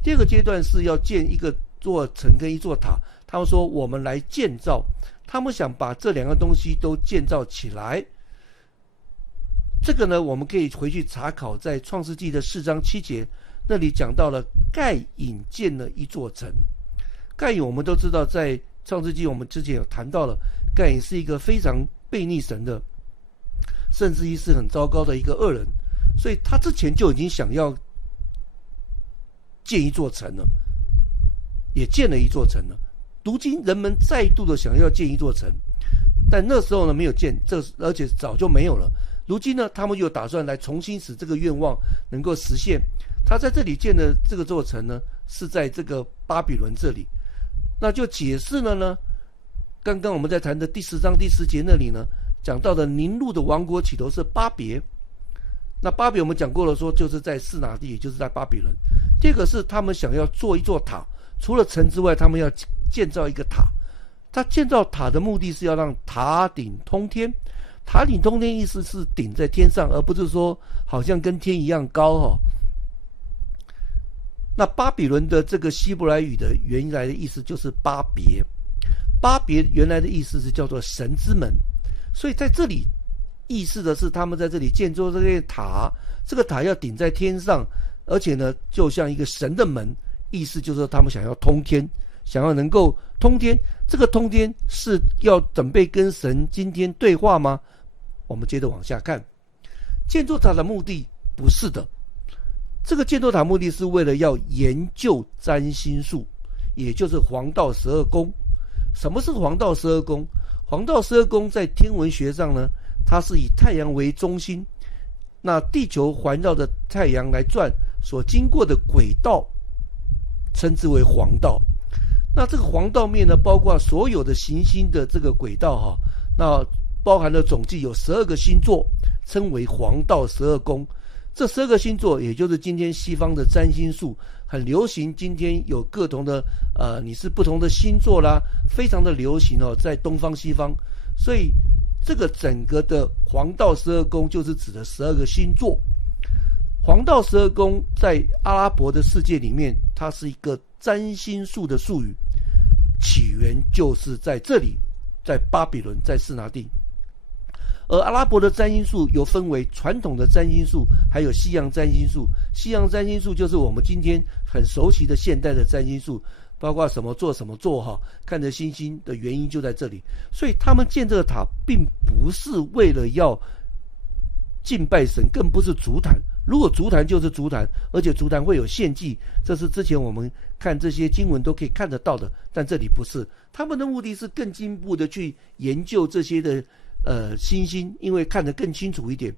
第二个阶段是要建一个座城跟一座塔，他们说我们来建造，他们想把这2个东西都建造起来。这个呢，我们可以回去查考在创世纪的4章7节，那里讲到了盖隐建了一座城。盖隐我们都知道，在创世纪我们之前有谈到了，盖隐是一个非常悖逆神的，甚至于是很糟糕的一个恶人，所以他之前就已经想要建一座城了，也建了一座城了。如今人们再度的想要建一座城，但那时候呢没有建，而且早就没有了。如今呢，他们又打算来重新使这个愿望能够实现。他在这里建的这个座城呢，是在这个巴比伦这里。那就解释了呢，刚刚我们在谈的第10章第10节那里呢，讲到的宁录的王国起头是巴别。那巴别我们讲过了，说就是在示拿地，也就是在巴比伦。第二个是他们想要做一座塔，除了城之外，他们要建造一个塔。他建造塔的目的是要让塔顶通天。塔顶通天意思是顶在天上，而不是说好像跟天一样高哈。那巴比伦的这个希伯来语的原来的意思就是巴别，巴别原来的意思是叫做神之门，所以在这里意思的是他们在这里建造这个塔，这个塔要顶在天上，而且呢就像一个神的门，意思就是说他们想要通天，想要能够通天。这个通天是要准备跟神今天对话吗？我们接着往下看，建筑塔的目的不是的。这个建筑塔目的是为了要研究占星术，也就是黄道12宫。什么是黄道12宫？黄道12宫在天文学上呢，它是以太阳为中心，那地球环绕着太阳来转，所经过的轨道称之为黄道。那这个黄道面呢，包括所有的行星的这个轨道哈，那包含了总计有12个星座，称为黄道12宫。这12个星座，也就是今天西方的占星术很流行，今天有各同的你是不同的星座啦，非常的流行哦，在东方西方。所以这个整个的黄道12宫就是指的12个星座。黄道12宫在阿拉伯的世界里面，它是一个占星术的术语，起源就是在这里，在巴比伦，在示拿地。而阿拉伯的占星术又分为传统的占星术，还有西洋占星术。西洋占星术就是我们今天很熟悉的现代的占星术，包括什么座什么座哈，看着星星的原因就在这里。所以他们建这个塔，并不是为了要敬拜神，更不是足坛。如果足坛就是足坛，而且足坛会有献祭，这是之前我们看这些经文都可以看得到的。但这里不是，他们的目的是更进一步的去研究这些的星星，因为看得更清楚一点。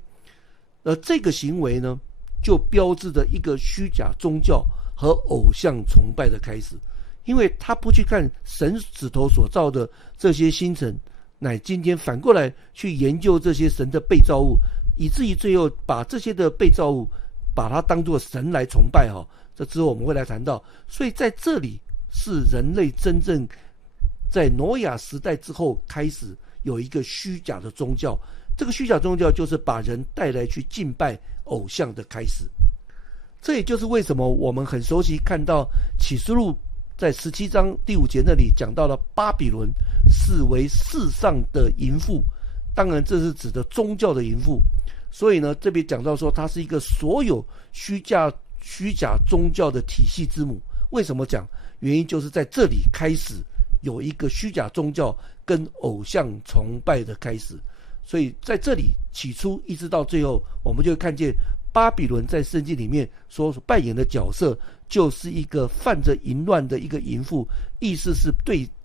这个行为呢，就标志着一个虚假宗教和偶像崇拜的开始。因为他不去看神指头所造的这些星辰，乃今天反过来去研究这些神的被造物，以至于最后把这些的被造物把它当作神来崇拜哈。这之后我们会来谈到。所以在这里是人类真正在挪亚时代之后开始有一个虚假的宗教，这个虚假宗教就是把人带来去敬拜偶像的开始。这也就是为什么我们很熟悉看到启示录在17章第5节那里讲到了巴比伦视为世上的淫妇，当然这是指的宗教的淫妇。所以呢，这边讲到说它是一个所有虚假宗教的体系之母。为什么讲？原因就是在这里开始有一个虚假宗教跟偶像崇拜的开始。所以在这里起初一直到最后，我们就会看见巴比伦在圣经里面所扮演的角色，就是一个犯着淫乱的一个淫妇，意思是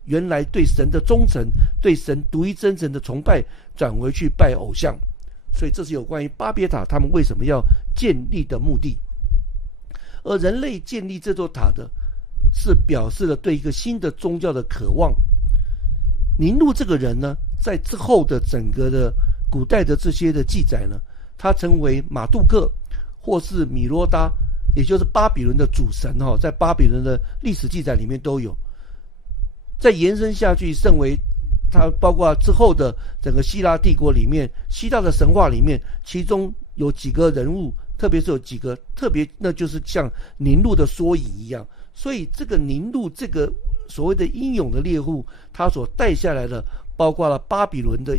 原来对神的忠诚，对神独一真神的崇拜，转回去拜偶像。所以这是有关于巴别塔他们为什么要建立的目的。而人类建立这座塔的，是表示了对一个新的宗教的渴望。尼禄这个人呢，在之后的整个的古代的这些的记载呢，他成为马杜克或是米罗达，也就是巴比伦的主神哈，在巴比伦的历史记载里面都有。再延伸下去，甚为它包括之后的整个希腊帝国里面，希腊的神话里面，其中有几个人物，特别是有几个特别，那就是像尼禄的缩影一样。所以这个尼禄这个所谓的英勇的猎户，他所带下来的，包括了巴比伦的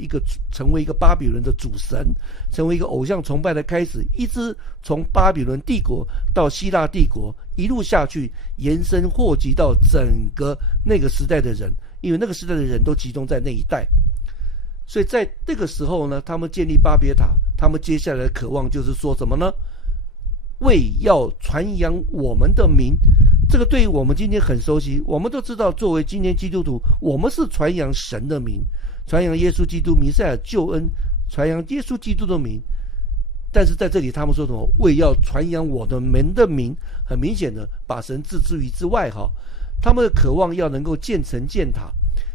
成为一个巴比伦的主神，成为一个偶像崇拜的开始，一直从巴比伦帝国到希腊帝国，一路下去延伸祸及到整个那个时代的人，因为那个时代的人都集中在那一带。所以在这个时候呢，他们建立巴别塔，他们接下来的渴望就是说什么呢？为要传扬我们的名。这个对于我们今天很熟悉，我们都知道，作为今天基督徒，我们是传扬神的名，传扬耶稣基督弥赛亚救恩，传扬耶稣基督的名。但是在这里他们说什么？为要传扬我们的名，很明显的把神置之于之外哈。他们的渴望要能够建城建塔，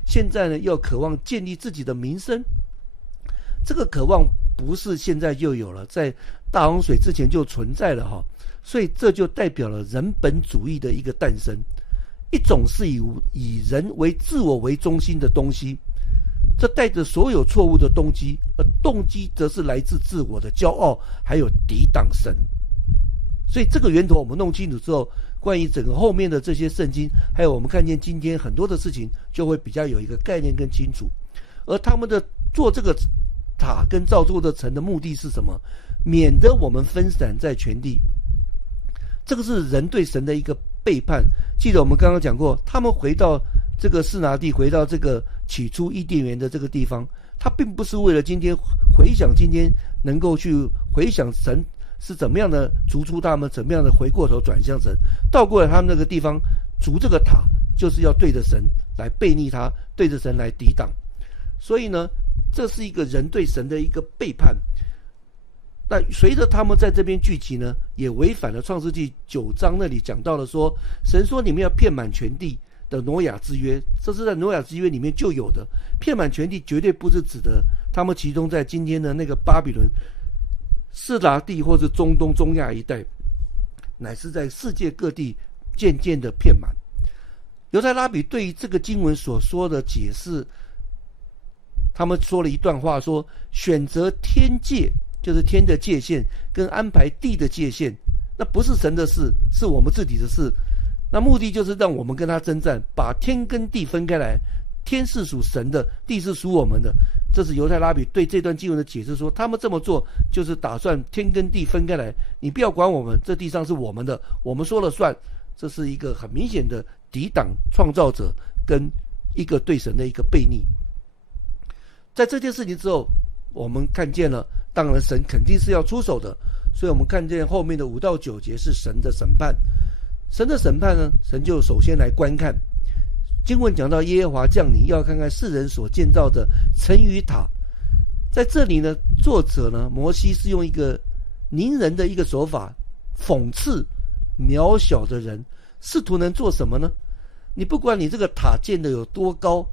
现在呢要渴望建立自己的名声。这个渴望不是现在就有了，在大洪水之前就存在了哈。所以这就代表了人本主义的一个诞生，一种是以人为自我为中心的东西，这带着所有错误的动机，而动机则是来自自我的骄傲，还有抵挡神。所以这个源头我们弄清楚之后，关于整个后面的这些圣经，还有我们看见今天很多的事情，就会比较有一个概念更清楚。而他们的做这个塔跟造这个城的目的是什么？免得我们分散在全地。这个是人对神的一个背叛。记得我们刚刚讲过，他们回到这个示拿地，回到这个起初伊甸园的这个地方，他并不是为了今天回想今天能够去回想神是怎么样的逐出他们，怎么样的回过头转向神，倒过来他们那个地方筑这个塔，就是要对着神来背逆他，对着神来抵挡。所以呢，这是一个人对神的一个背叛。那随着他们在这边聚集呢，也违反了创世纪9章那里讲到了说，神说你们要遍满全地的挪亚之约，这是在挪亚之约里面就有的。遍满全地绝对不是指的他们集中在今天的那个巴比伦斯拉地或者中东中亚一带，乃是在世界各地渐渐的遍满。犹太拉比对于这个经文所说的解释，他们说了一段话，说选择天界就是天的界限，跟安排地的界限，那不是神的事，是我们自己的事。那目的就是让我们跟他征战，把天跟地分开来，天是属神的，地是属我们的。这是犹太拉比对这段经文的解释，说他们这么做就是打算天跟地分开来，你不要管我们，这地上是我们的，我们说了算。这是一个很明显的抵挡创造者跟一个对神的一个悖逆。在这件事情之后，我们看见了，当然神肯定是要出手的，所以我们看见后面的5到9节是神的审判。神的审判呢，神就首先来观看。经文讲到耶和华降临，要看看世人所建造的城与塔。在这里呢，作者呢摩西是用一个拟人的一个手法，讽刺渺小的人，试图能做什么呢？你不管你这个塔建的有多高，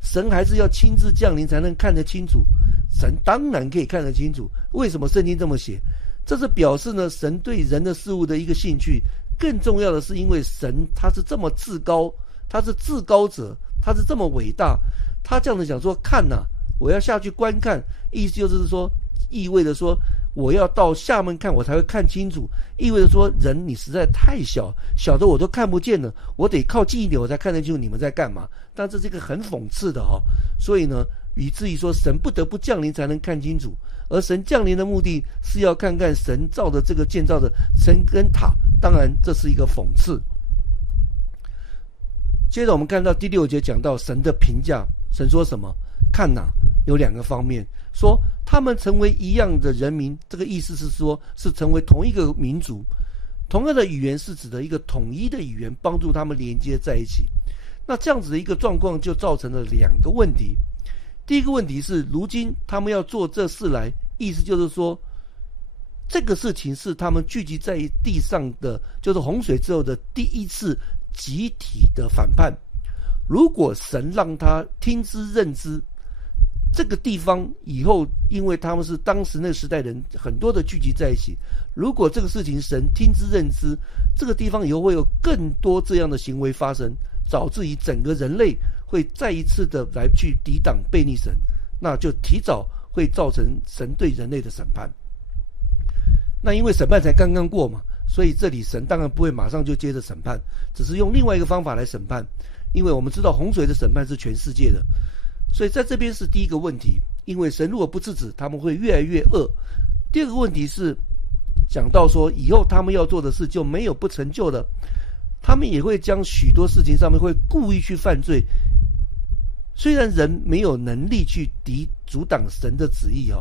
神还是要亲自降临才能看得清楚。神当然可以看得清楚，为什么圣经这么写？这是表示呢，神对人的事物的一个兴趣。更重要的是，因为神他是这么至高，他是至高者，他是这么伟大，他这样子讲说，看啊，我要下去观看，意思就是说，意味着说我要到下面看，我才会看清楚，意味着说人你实在太小，小的我都看不见了，我得靠近一点我才看得清楚你们在干嘛。但这是一个很讽刺的所以呢，以至于说神不得不降临才能看清楚，而神降临的目的是要看看神造的这个建造的城跟塔，当然这是一个讽刺。接着我们看到第6节讲到神的评价，神说什么？看哪，有2个方面，说他们成为一样的人民，这个意思是说是成为同一个民族，同样的语言是指的一个统一的语言，帮助他们连接在一起。那这样子的一个状况就造成了2个问题。第一个问题是，如今他们要做这事来，意思就是说这个事情是他们聚集在地上的，就是洪水之后的第一次集体的反叛。如果神让他听之任之，这个地方以后，因为他们是当时那个时代人很多的聚集在一起，如果这个事情神听之任之，这个地方以后会有更多这样的行为发生，导致于整个人类会再一次的来去抵挡悖逆神，那就提早会造成神对人类的审判。那因为审判才刚刚过嘛，所以这里神当然不会马上就接着审判，只是用另外一个方法来审判。因为我们知道洪水的审判是全世界的，所以在这边是第一个问题，因为神如果不制止，他们会越来越恶。第二个问题是讲到说，以后他们要做的事就没有不成就的，他们也会将许多事情上面会故意去犯罪。虽然人没有能力去阻挡神的旨意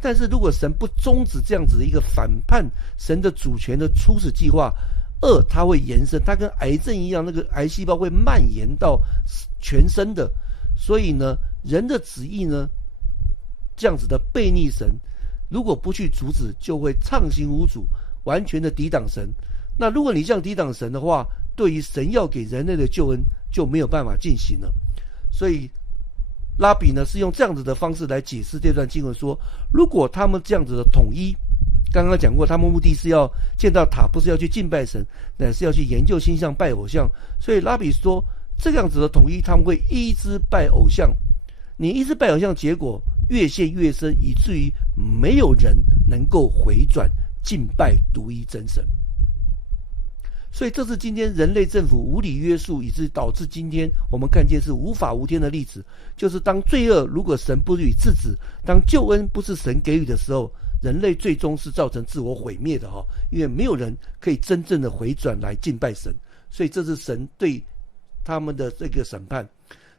但是如果神不终止这样子的一个反叛神的主权的初始计划，恶它会延伸，它跟癌症一样，那个癌细胞会蔓延到全身的。所以呢，人的旨意呢，这样子的悖逆神，如果不去阻止，就会畅行无阻，完全的抵挡神。那如果你这样抵挡神的话，对于神要给人类的救恩就没有办法进行了。所以拉比呢是用这样子的方式来解释这段经文，说如果他们这样子的统一，刚刚讲过，他们目的是要建造塔，不是要去敬拜神，乃是要去研究星象拜偶像。所以拉比说这样子的统一，他们会一直拜偶像，你一直拜偶像，结果越陷越深，以至于没有人能够回转敬拜独一真神。所以这是今天人类政府无理约束，以致导致今天我们看见是无法无天的例子，就是当罪恶如果神不予制止，当救恩不是神给予的时候，人类最终是造成自我毁灭的因为没有人可以真正的回转来敬拜神。所以这是神对他们的这个审判。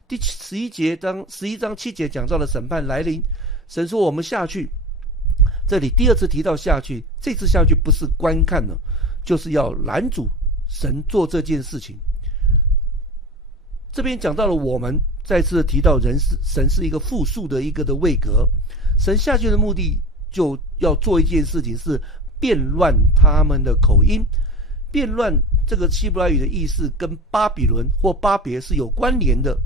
第11章7节讲到了审判来临，神说我们下去，这里第2次提到下去，这次下去不是观看了，就是要拦阻神做这件事情。这边讲到了我们，再次提到神是一个复数的一个的位格，神下去的目的就要做一件事情，是变乱他们的口音。变乱这个希伯来语的意思跟巴比伦或巴别是有关联的，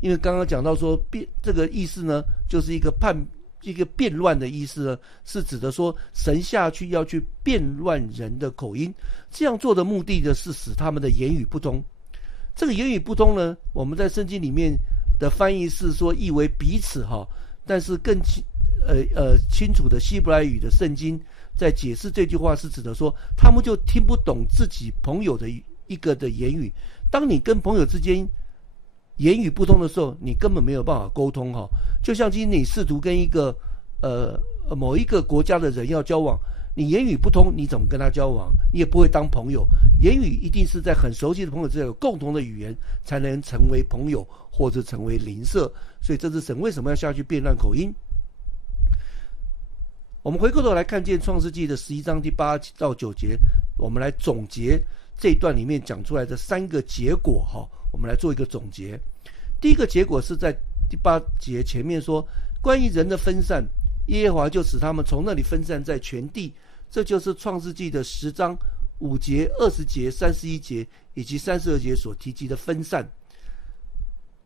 因为刚刚讲到说这个意思呢，就是一个叛一个变乱的意思呢，是指的说神下去要去变乱人的口音，这样做的目的呢是使他们的言语不通。这个言语不通呢，我们在圣经里面的翻译是说译为彼此但是更清楚的希伯来语的圣经在解释这句话是指的说，他们就听不懂自己朋友的一个的言语。当你跟朋友之间言语不通的时候，你根本没有办法沟通就像今天你试图跟一个某一个国家的人要交往，你言语不通，你怎么跟他交往？你也不会当朋友。言语一定是在很熟悉的朋友之间有共同的语言，才能成为朋友或者成为邻舍。所以这是神为什么要下去变乱口音。我们回过头来看见创世纪的11章第8到9节，我们来总结这一段里面讲出来的3个结果我们来做一个总结。第一个结果是在第8节前面说，关于人的分散，耶和华就使他们从那里分散在全地，这就是创世纪的10章5节、20节、31节以及32节所提及的分散。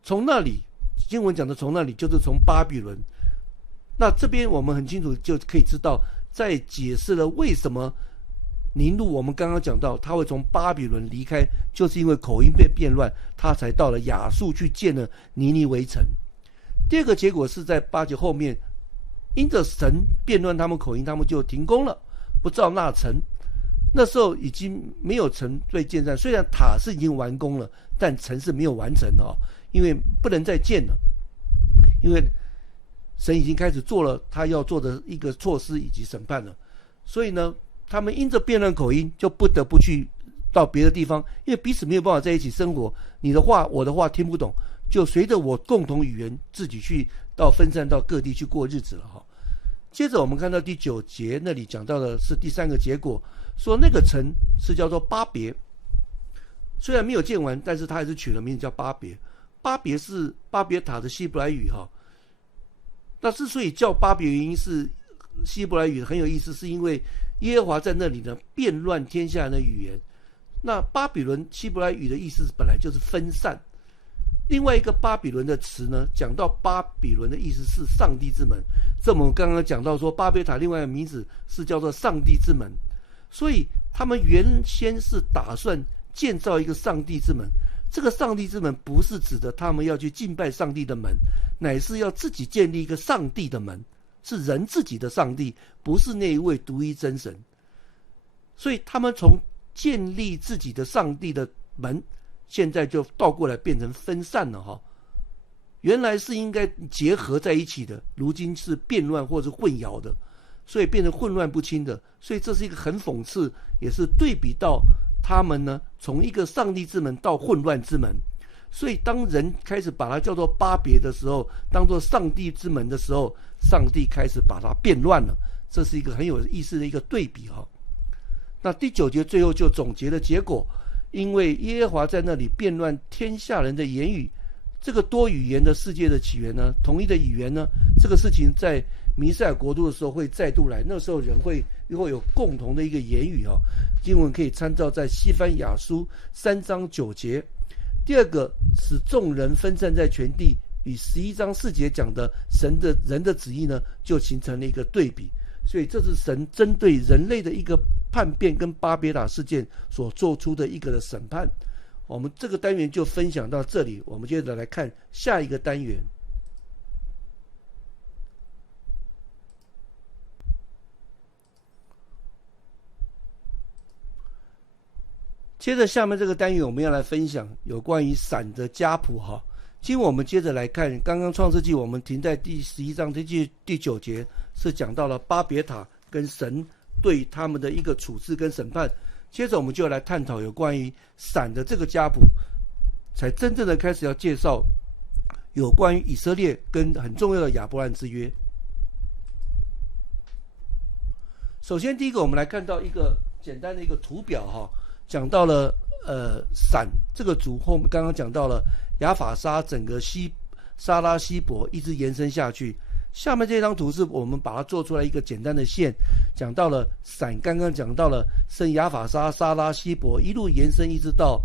从那里，经文讲的从那里就是从巴比伦。那这边我们很清楚就可以知道，在解释了为什么尼禄我们刚刚讲到他会从巴比伦离开，就是因为口音被变乱，他才到了亚述去建了尼尼微城。第二个结果是在8节后面，因着神变乱他们口音，他们就停工了，不造那城。那时候已经没有城被建造，虽然塔是已经完工了，但城是没有完成因为不能再建了，因为神已经开始做了他要做的一个措施以及审判了。所以呢，他们因着辩论口音，就不得不去到别的地方，因为彼此没有办法在一起生活，你的话我的话听不懂，就随着我共同语言自己去到分散到各地去过日子了接着我们看到第9节那里讲到的是第3个结果，说那个城是叫做巴别，虽然没有建完，但是他还是取了名字叫巴别。巴别是巴别塔的希伯来语那之所以叫巴别，原因是希伯来语很有意思，是因为耶和华在那里呢变乱天下人的语言。那巴比伦希伯来语的意思本来就是分散。另外一个巴比伦的词呢，讲到巴比伦的意思是上帝之门，这我们刚刚讲到说巴别塔另外一个名字是叫做上帝之门，所以他们原先是打算建造一个上帝之门。这个上帝之门不是指的他们要去敬拜上帝的门，乃是要自己建立一个上帝的门，是人自己的上帝，不是那一位独一真神。所以他们从建立自己的上帝的门，现在就倒过来变成分散了原来是应该结合在一起的，如今是变乱或是混淆的，所以变成混乱不清的。所以这是一个很讽刺，也是对比到他们呢从一个上帝之门到混乱之门。所以当人开始把它叫做巴别的时候，当作上帝之门的时候，上帝开始把它变乱了。这是一个很有意思的一个对比那第9节最后就总结了结果，因为耶和华在那里变乱天下人的言语。这个多语言的世界的起源呢，统一的语言呢，这个事情在弥赛亚国度的时候会再度来，那时候人会有共同的一个言语经文可以参照在西番雅书3章9节。第二个，使众人分散在全地，与11章4节讲的人的旨意呢，就形成了一个对比。所以这是神针对人类的一个叛变跟巴别塔事件所做出的一个的审判。我们这个单元就分享到这里，我们接着来看下一个单元。接着下面这个单元我们要来分享有关于闪的家谱今天我们接着来看，刚刚创世纪我们停在第11章第9节，是讲到了巴别塔跟神对他们的一个处置跟审判。接着我们就来探讨有关于闪的这个家谱，才真正的开始要介绍有关于以色列跟很重要的亚伯兰之约。首先第一个，我们来看到一个简单的一个图表讲到了闪这个族后面刚刚讲到了亚法沙整个沙拉西伯一直延伸下去。下面这张图是我们把它做出来一个简单的线，讲到了闪，刚刚讲到了圣亚法沙、沙拉西伯一路延伸一直到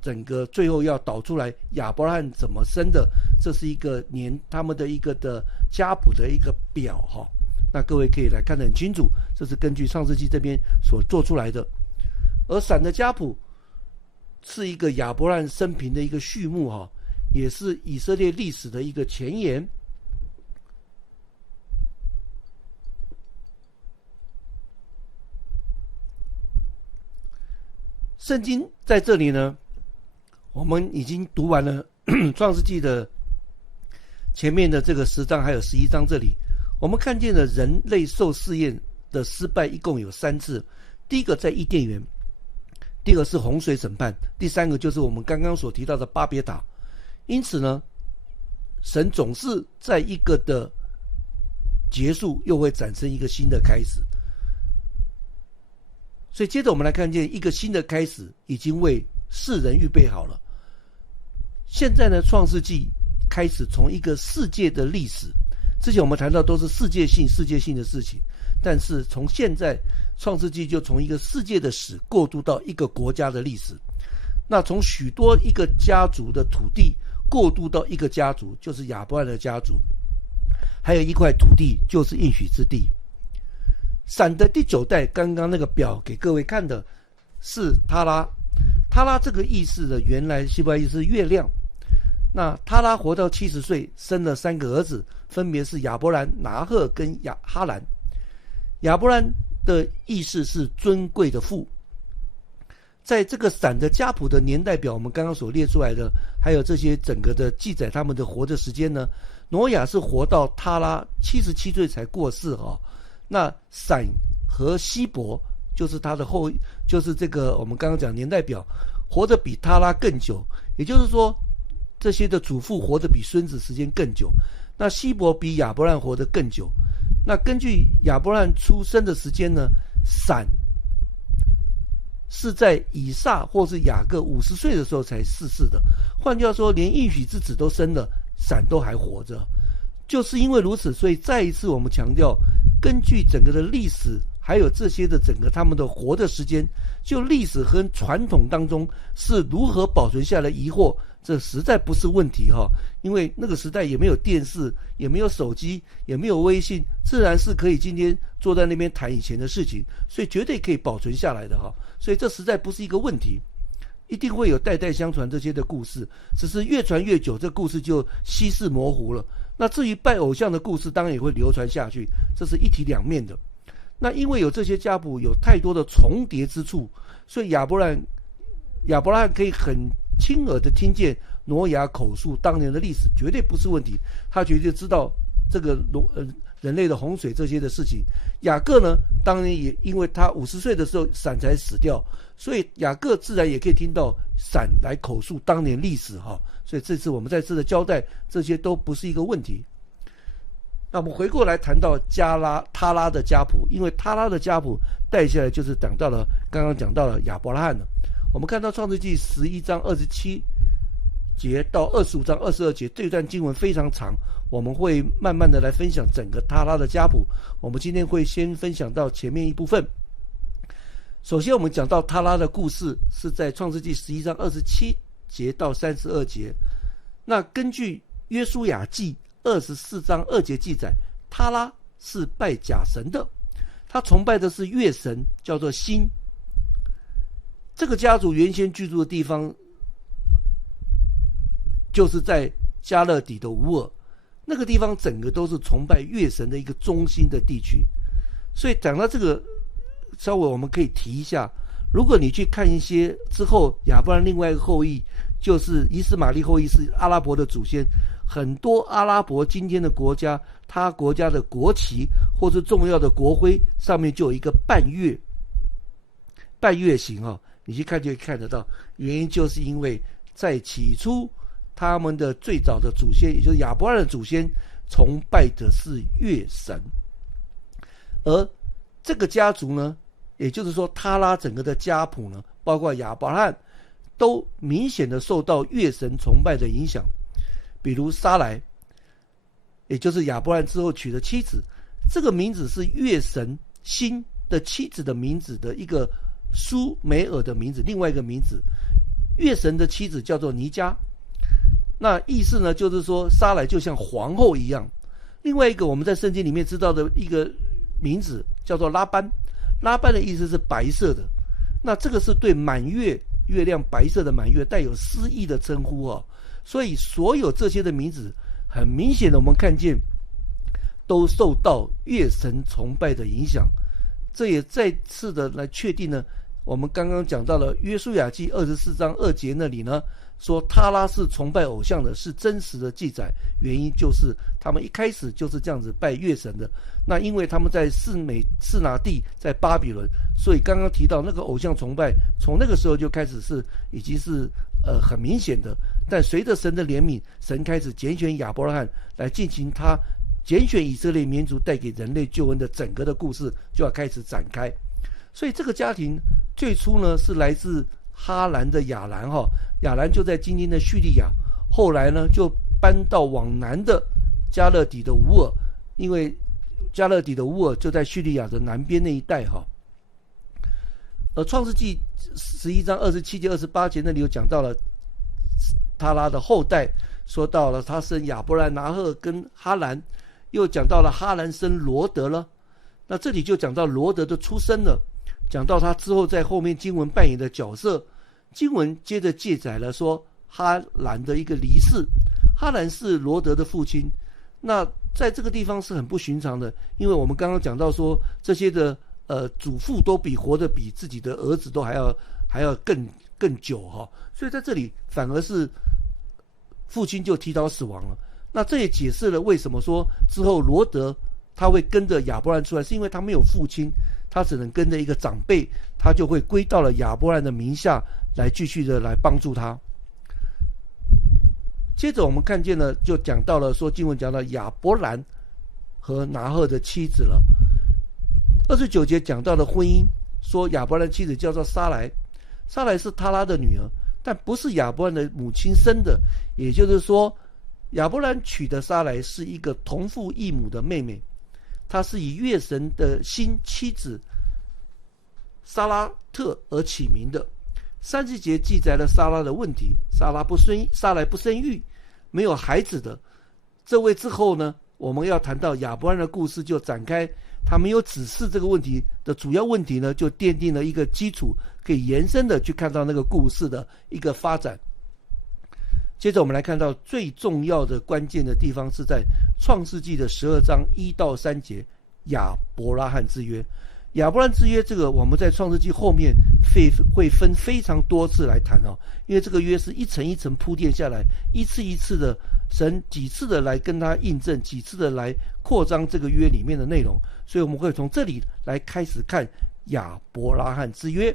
整个最后要导出来亚伯拉罕怎么生的，这是一个他们的一个的家谱的一个表哈。那各位可以来看得很清楚，这是根据创世纪这边所做出来的。而闪的家谱是一个亚伯拉罕生平的一个序幕哈，也是以色列历史的一个前言。圣经在这里呢，我们已经读完了创世纪的前面的这个10章还有11章，这里我们看见了人类受试验的失败一共有3次。第一个在伊甸园，第二个是洪水审判，第三个就是我们刚刚所提到的巴别塔。因此呢，神总是在一个的结束又会产生一个新的开始。所以接着我们来看见一个新的开始已经为世人预备好了。现在呢，创世纪开始从一个世界的历史，之前我们谈到都是世界性的事情，但是从现在创世纪就从一个世界的史过渡到一个国家的历史。那从许多一个家族的土地过渡到一个家族，就是亚伯兰的家族，还有一块土地就是应许之地。闪的第9代，刚刚那个表给各位看的是他拉。他拉这个意思的原来希伯来意是月亮。那他拉活到70岁，生了3个儿子，分别是亚伯兰、拿赫跟哈兰。亚伯兰的意思是尊贵的父。在这个闪的家谱的年代表，我们刚刚所列出来的，还有这些整个的记载他们的活的时间呢，挪亚是活到他拉77岁才过世哈。那闪和希伯就是他的后，就是这个我们刚刚讲年代表，活得比他拉更久，也就是说这些的祖父活得比孙子时间更久。那希伯比亚伯兰活得更久。那根据亚伯兰出生的时间呢，闪是在以撒或是雅各50岁的时候才逝世的。换句话说，连应许之子都生了，闪都还活着。就是因为如此，所以再一次我们强调，根据整个的历史还有这些的整个他们的活的时间，就历史和传统当中是如何保存下来疑惑，这实在不是问题哈。因为那个时代也没有电视，也没有手机，也没有微信，自然是可以今天坐在那边谈以前的事情，所以绝对可以保存下来的哈。所以这实在不是一个问题，一定会有代代相传这些的故事，只是越传越久，这故事就稀释模糊了。那至于拜偶像的故事，当然也会流传下去，这是一体两面的。那因为有这些家谱有太多的重叠之处，所以亚伯拉罕可以很亲耳的听见挪亚口述当年的历史，绝对不是问题。他绝对知道这个人类的洪水这些的事情。雅各呢，当然也因为他50岁的时候闪才死掉，所以雅各自然也可以听到闪来口述当年历史哈。所以这次我们再次的交代，这些都不是一个问题。那我们回过来谈到他拉的家谱，因为他拉的家谱带下来就是刚刚讲到了亚伯拉罕了。我们看到创世纪11章27节到25章22节，这段经文非常长，我们会慢慢的来分享整个他拉的家谱。我们今天会先分享到前面一部分。首先我们讲到他拉的故事是在创世纪11章27节到32节。那根据约书亚记24章2节记载，他拉是拜假神的，他崇拜的是月神，叫做星。这个家族原先居住的地方就是在加勒底的乌尔，那个地方整个都是崇拜月神的一个中心的地区。所以讲到这个，稍微我们可以提一下，如果你去看一些之后亚伯兰另外一个后裔，就是伊斯玛利后裔，是阿拉伯的祖先，很多阿拉伯今天的国家，他国家的国旗或是重要的国徽上面就有一个半月形哈，你去看就看得到。原因就是因为在起初他们的最早的祖先，也就是亚伯兰的祖先，崇拜的是月神。而这个家族呢，也就是说他拉整个的家谱呢，包括亚伯拉罕，都明显的受到月神崇拜的影响。比如撒莱，也就是亚伯兰之后娶的妻子，这个名字是月神星的妻子的名字的一个苏美尔的名字，另外一个名字。月神的妻子叫做尼迦，那意思呢就是说撒莱就像皇后一样。另外一个我们在圣经里面知道的一个名字叫做拉班，拉班的意思是白色的，那这个是对满月月亮白色的满月带有诗意的称呼啊。所以所有这些的名字很明显的我们看见都受到月神崇拜的影响。这也再次的来确定呢，我们刚刚讲到了约书亚记24章2节那里呢，说他拉是崇拜偶像的，是真实的记载。原因就是他们一开始就是这样子拜月神的。那因为他们在士拿地在巴比伦，所以刚刚提到那个偶像崇拜，从那个时候就开始是已经是很明显的。但随着神的怜悯，神开始拣选亚伯拉罕来进行他拣选以色列民族带给人类救恩的整个的故事就要开始展开。所以这个家庭最初呢是来自哈兰的亚兰亚兰就在今天的叙利亚，后来呢就搬到往南的加勒底的乌尔，因为加勒底的乌尔就在叙利亚的南边那一带创世纪11章27节28节那里有讲到了他拉的后代，说到了他生亚伯兰、拿赫跟哈兰，又讲到了哈兰生罗德了。那这里就讲到罗德的出生了，讲到他之后在后面经文扮演的角色。经文接着记载了说哈兰的一个离世，哈兰是罗德的父亲。那在这个地方是很不寻常的，因为我们刚刚讲到说这些的祖父都活得比自己的儿子都还要更久所以在这里反而是父亲就提早死亡了。那这也解释了为什么说之后罗德他会跟着亚伯兰出来，是因为他没有父亲，他只能跟着一个长辈，他就会归到了亚伯兰的名下来继续的来帮助他。接着我们看见了，就讲到了说经文讲到亚伯兰和拿赫的妻子了。29节讲到了婚姻，说亚伯兰妻子叫做撒莱，撒莱是他拉的女儿，但不是亚伯兰的母亲生的，也就是说亚伯兰娶的撒莱是一个同父异母的妹妹，她是以月神的新妻子撒拉特而起名的。30节记载了撒拉的问题，撒莱不生育，没有孩子的。这位之后呢，我们要谈到亚伯兰的故事就展开，他没有子嗣这个问题的主要问题呢，就奠定了一个基础，可以延伸的去看到那个故事的一个发展。接着我们来看到最重要的关键的地方是在创世纪的12章1到3节，亚伯拉罕之约。亚伯兰之约这个我们在创世纪后面会分非常多次来谈因为这个约是一层一层铺垫下来，一次一次的神几次的来跟他印证，几次的来扩张这个约里面的内容，所以我们会从这里来开始看亚伯拉罕之约。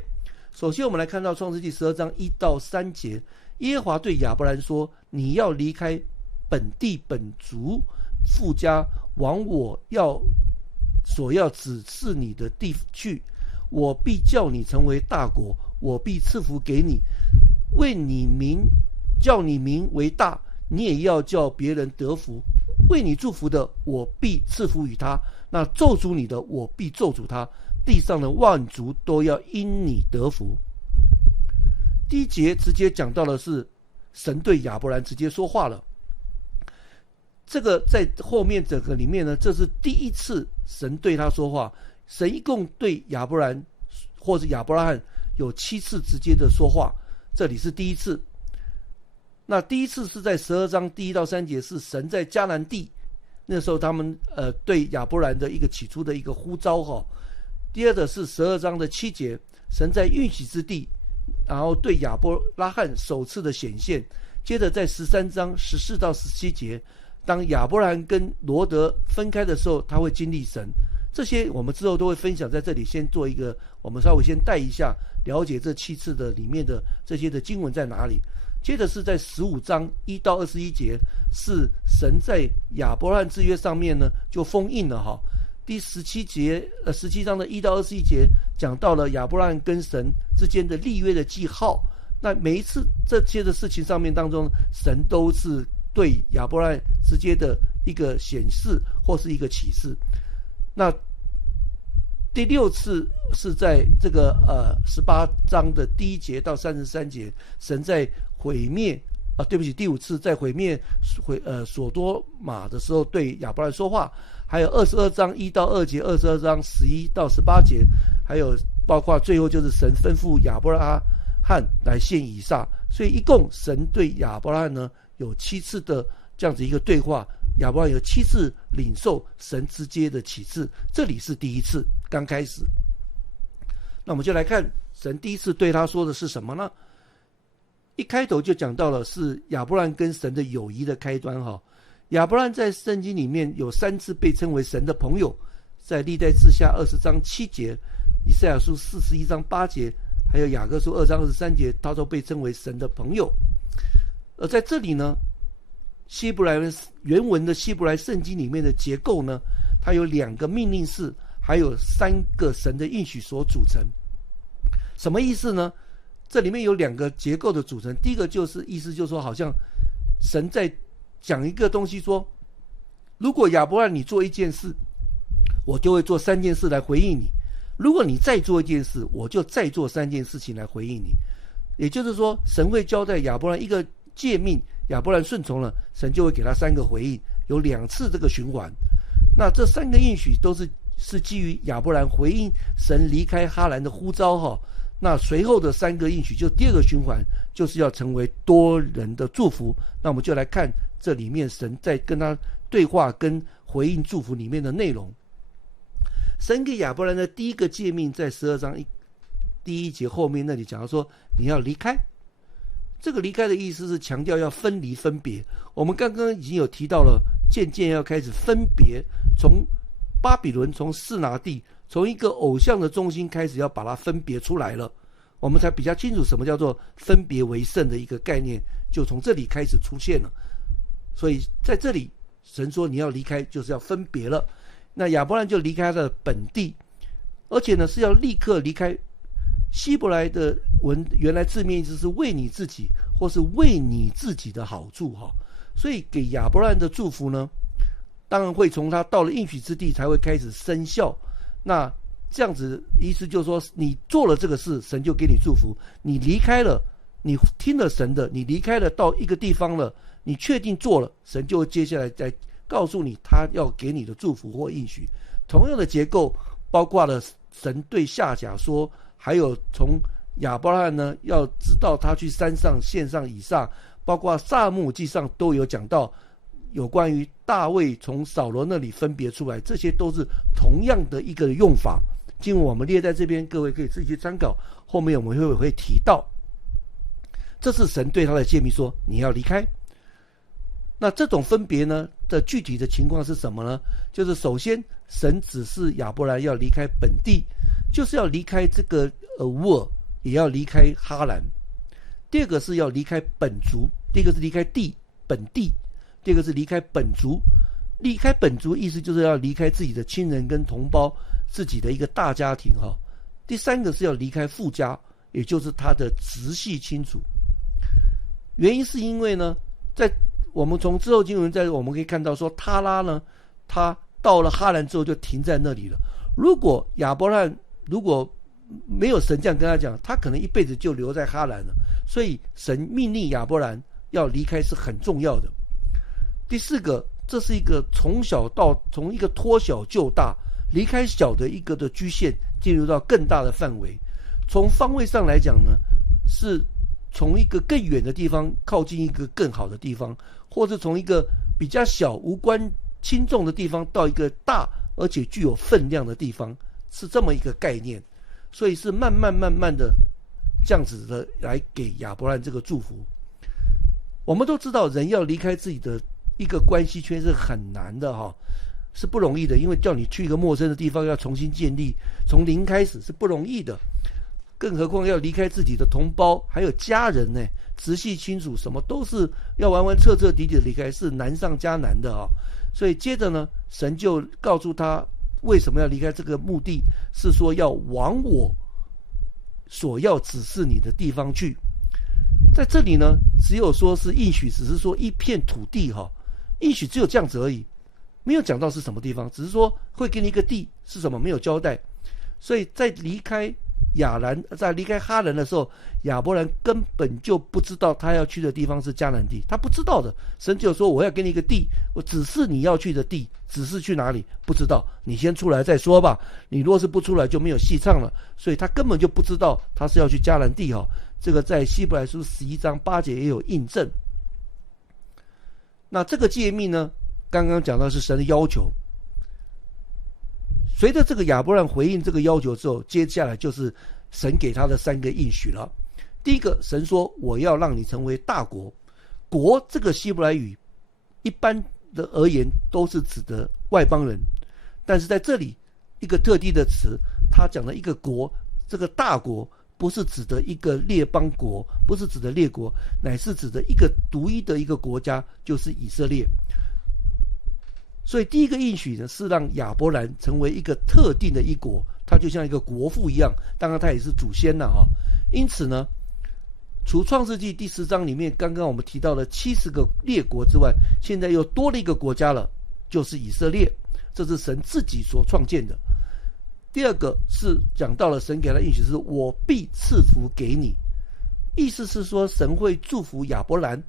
首先我们来看到创世纪12章1到3节，耶和华对亚伯兰说，你要离开本地本族父家，往我所要指示你的地去，我必叫你成为大国，我必赐福给你，叫你名为大，你也要叫别人得福。为你祝福的，我必赐福于他；那咒诅你的，我必咒诅他。地上的万族都要因你得福。第1节直接讲到的是神对亚伯兰直接说话了。这个在后面整个里面呢，这是第一次神对他说话。神一共对亚伯兰或者亚伯拉罕有7次直接的说话，这里是第一次。那第一次是在12章第1到3节，是神在迦南地，那时候他们对亚伯兰的一个起初的一个呼召第二个是12章的7节，神在应许之地，然后对亚伯拉罕首次的显现。接着在13章14到17节，当亚伯兰跟罗德分开的时候，他会经历神。这些我们之后都会分享，在这里先做一个，我们稍微先带一下，了解这7次的里面的这些的经文在哪里。接着是在15章1到21节，是神在亚伯拉罕之约上面呢就封印了第17章的1到21节讲到了亚伯拉罕跟神之间的立约的记号。那每一次这些的事情上面当中，神都是对亚伯拉罕直接的一个显示或是一个启示。那第6次是在这个18章的第1节到33节，神在毁灭对不起，第5次在毁灭所多玛的时候对亚伯兰说话，还有22章1到2节，22章11到18节，还有包括最后就是神吩咐亚伯拉罕来献以撒，所以一共神对亚伯拉罕呢有7次的这样子一个对话，亚伯拉罕有7次领受神直接的启示，这里是第1次刚开始。那我们就来看神第1次对他说的是什么呢？一开头就讲到了是亚伯兰跟神的友谊的开端哈。亚伯兰在圣经里面有3次被称为神的朋友，在历代志下20章7节，以赛亚书41章8节，还有雅各书2章23节，他都被称为神的朋友。而在这里呢，希伯来原文的希伯来圣经里面的结构呢，它有2个命令式，还有3个神的应许所组成。什么意思呢？这里面有2个结构的组成。第一个就是意思就是说，好像神在讲一个东西说，如果亚伯兰你做一件事，我就会做3件事来回应你，如果你再做一件事，我就再做3件事情来回应你。也就是说，神会交代亚伯兰一个诫命，亚伯兰顺从了，神就会给他3个回应，有2次这个循环。那这3个应许都是基于亚伯兰回应神离开哈兰的呼召哈。那随后的3个应许就第2个循环，就是要成为多人的祝福。那我们就来看这里面神在跟他对话跟回应祝福里面的内容。神给亚伯兰的第1个诫命在12章第1节后面那里讲到说，你要离开。这个离开的意思是强调要分离分别。我们刚刚已经有提到了，渐渐要开始分别，从巴比伦，从示拿地，从一个偶像的中心开始要把它分别出来了，我们才比较清楚什么叫做分别为圣的一个概念，就从这里开始出现了。所以在这里神说你要离开，就是要分别了。那亚伯兰就离开了本地，而且呢是要立刻离开。希伯来的文原来字面意思是为你自己，或是为你自己的好处哈。所以给亚伯兰的祝福呢，当然会从他到了应许之地才会开始生效。那这样子意思就是说，你做了这个事，神就给你祝福；你离开了，你听了神的，你离开了到一个地方了，你确定做了，神就会接下来再告诉你他要给你的祝福或应许。同样的结构包括了神对夏甲说，还有从亚伯拉罕呢要知道他去山上献上以撒，包括撒母记上都有讲到有关于大卫从扫罗那里分别出来，这些都是同样的一个用法。经文我们列在这边，各位可以自己去参考，后面我们会提到。这是神对他的诫命说你要离开。那这种分别呢的具体的情况是什么呢？就是首先神指示亚伯兰要离开本地，就是要离开这个乌尔，也要离开哈兰。第2个是要离开本族，第一个是离开本地，第2个是离开本族。离开本族意思就是要离开自己的亲人跟同胞，自己的一个大家庭哈。第3个是要离开父家，也就是他的直系亲属。原因是因为呢，在我们从之后经文我们可以看到说，他拉呢，他到了哈兰之后就停在那里了。如果亚伯兰如果没有神这样跟他讲，他可能一辈子就留在哈兰了。所以神命令亚伯兰要离开是很重要的。第4个，这是一个从一个脱小就大，离开小的一个的局限，进入到更大的范围。从方位上来讲呢，是从一个更远的地方靠近一个更好的地方，或是从一个比较小无关轻重的地方到一个大而且具有分量的地方，是这么一个概念。所以是慢慢的这样子的来给亚伯兰这个祝福。我们都知道人要离开自己的一个关系圈是很难的哈，是不容易的，因为叫你去一个陌生的地方要重新建立，从零开始是不容易的，更何况要离开自己的同胞还有家人呢，直系亲属什么都是要完完彻底的离开，是难上加难的哈。所以接着呢，神就告诉他为什么要离开，这个目的是说要往我所要指示你的地方去。在这里呢，只有说是应许，只是说一片土地哈，应许只有这样子而已，没有讲到是什么地方，只是说会给你一个地是什么，没有交代。所以在离开哈兰的时候，亚伯兰根本就不知道他要去的地方是迦南地，他不知道的。神就说我要给你一个地，我指示你要去的地，指示去哪里不知道，你先出来再说吧，你若是不出来就没有戏唱了。所以他根本就不知道他是要去迦南地这个在希伯来书11章8节也有印证。那这个诫命呢，刚刚讲到是神的要求，随着这个亚伯兰回应这个要求之后，接下来就是神给他的3个应许了。第一个，神说我要让你成为大国。国这个希伯来语一般的而言都是指的外邦人，但是在这里一个特定的词，他讲的一个国，这个大国不是指的一个列邦国，不是指的列国，乃是指的一个独一的一个国家，就是以色列。所以第一个应许呢，是让亚伯兰成为一个特定的一国，他就像一个国父一样，当然他也是祖先了因此呢，除创世纪第10章里面刚刚我们提到的70个列国之外，现在又多了一个国家了，就是以色列，这是神自己所创建的。第二个是讲到了神给他应许是我必赐福给你，意思是说神会祝福亚伯兰，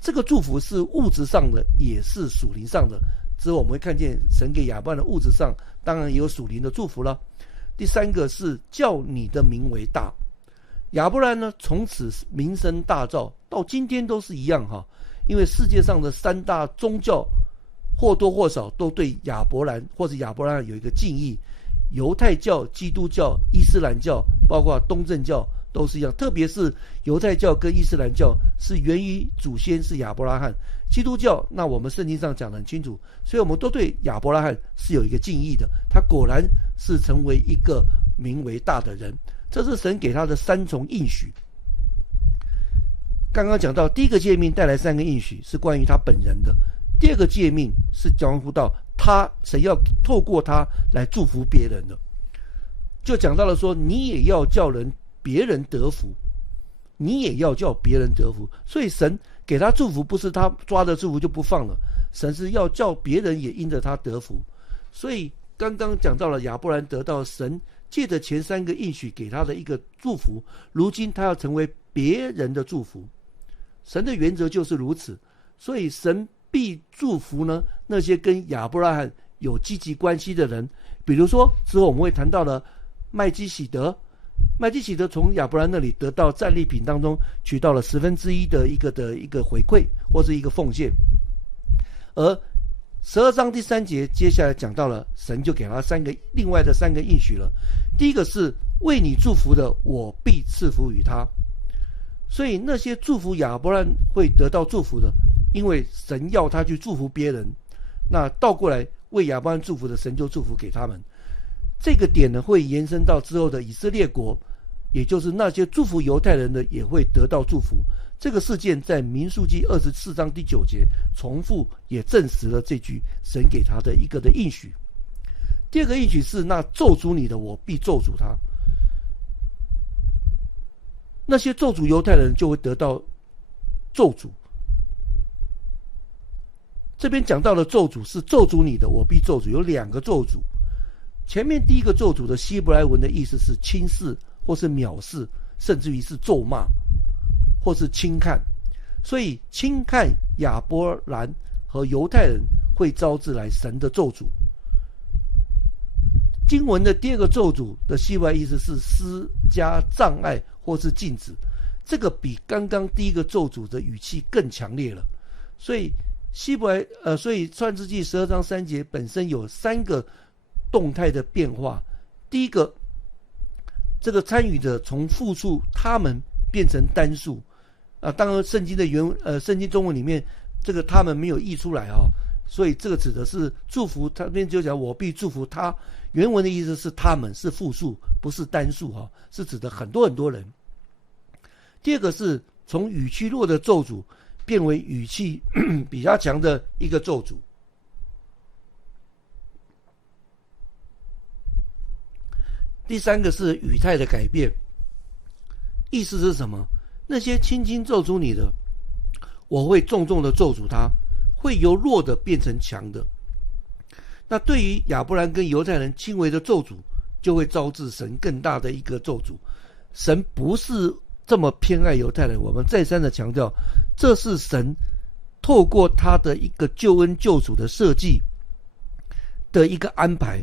这个祝福是物质上的也是属灵上的。之后我们会看见神给亚伯兰的物质上当然也有属灵的祝福了。第三个是叫你的名为大，亚伯兰呢从此名声大噪，到今天都是一样因为世界上的3大宗教或多或少都对亚伯兰或者亚伯兰有一个敬意，犹太教、基督教、伊斯兰教包括东正教都是一样，特别是犹太教跟伊斯兰教是源于祖先是亚伯拉罕，基督教那我们圣经上讲得很清楚，所以我们都对亚伯拉罕是有一个敬意的，他果然是成为一个名为大的人，这是神给他的3重应许。刚刚讲到第一个诫命带来3个应许是关于他本人的，第二个诫命是关乎到神要透过他来祝福别人的，就讲到了说你也要叫别人得福，你也要叫别人得福。所以神给他祝福不是他抓着祝福就不放了，神是要叫别人也因着他得福。所以刚刚讲到了亚伯兰得到神借着前3个应许给他的一个祝福，如今他要成为别人的祝福，神的原则就是如此。所以神必祝福呢那些跟亚伯拉罕有积极关系的人，比如说之后我们会谈到了麦基洗德从亚伯兰那里得到战利品当中取到了1/10的一个回馈或是一个奉献。而12章第3节接下来讲到了神就给他另外的3个应许了。第一个是为你祝福的我必赐福于他，所以那些祝福亚伯兰会得到祝福的，因为神要他去祝福别人，那倒过来为亚伯兰祝福的神就祝福给他们。这个点呢会延伸到之后的以色列国，也就是那些祝福犹太人的也会得到祝福。这个事件在民数记24章第9节重复，也证实了这句神给他的一个的应许。第二个应许是那咒诅你的我必咒诅他，那些咒诅犹太人就会得到咒诅。这边讲到的咒诅是咒诅你的我必咒诅，有2个咒诅。前面第一个咒诅的希伯来文的意思是轻视或是藐视，甚至于是咒骂或是轻看，所以轻看亚伯兰和犹太人会招致来神的咒诅。经文的第二个咒诅的希伯来意思是施加障碍或是禁止，这个比刚刚第一个咒诅的语气更强烈了。所以所以创世纪12章3节本身有3个动态的变化。第一个，这个参与者从复数他们变成单数当然圣经的圣经中文里面这个他们没有译出来所以这个指的是祝福，他边就讲我必祝福他，原文的意思是他们是复数不是单数是指的很多很多人。第二个是从语气弱的咒诅变为语气比较强的一个咒诅。第三个是语态的改变，意思是什么？那些轻轻咒诅你的，我会重重的咒诅他，会由弱的变成强的。那对于亚伯兰跟犹太人轻微的咒诅，就会招致神更大的一个咒诅。神不是这么偏爱犹太人，我们再三的强调，这是神透过他的一个救恩救赎的设计的一个安排。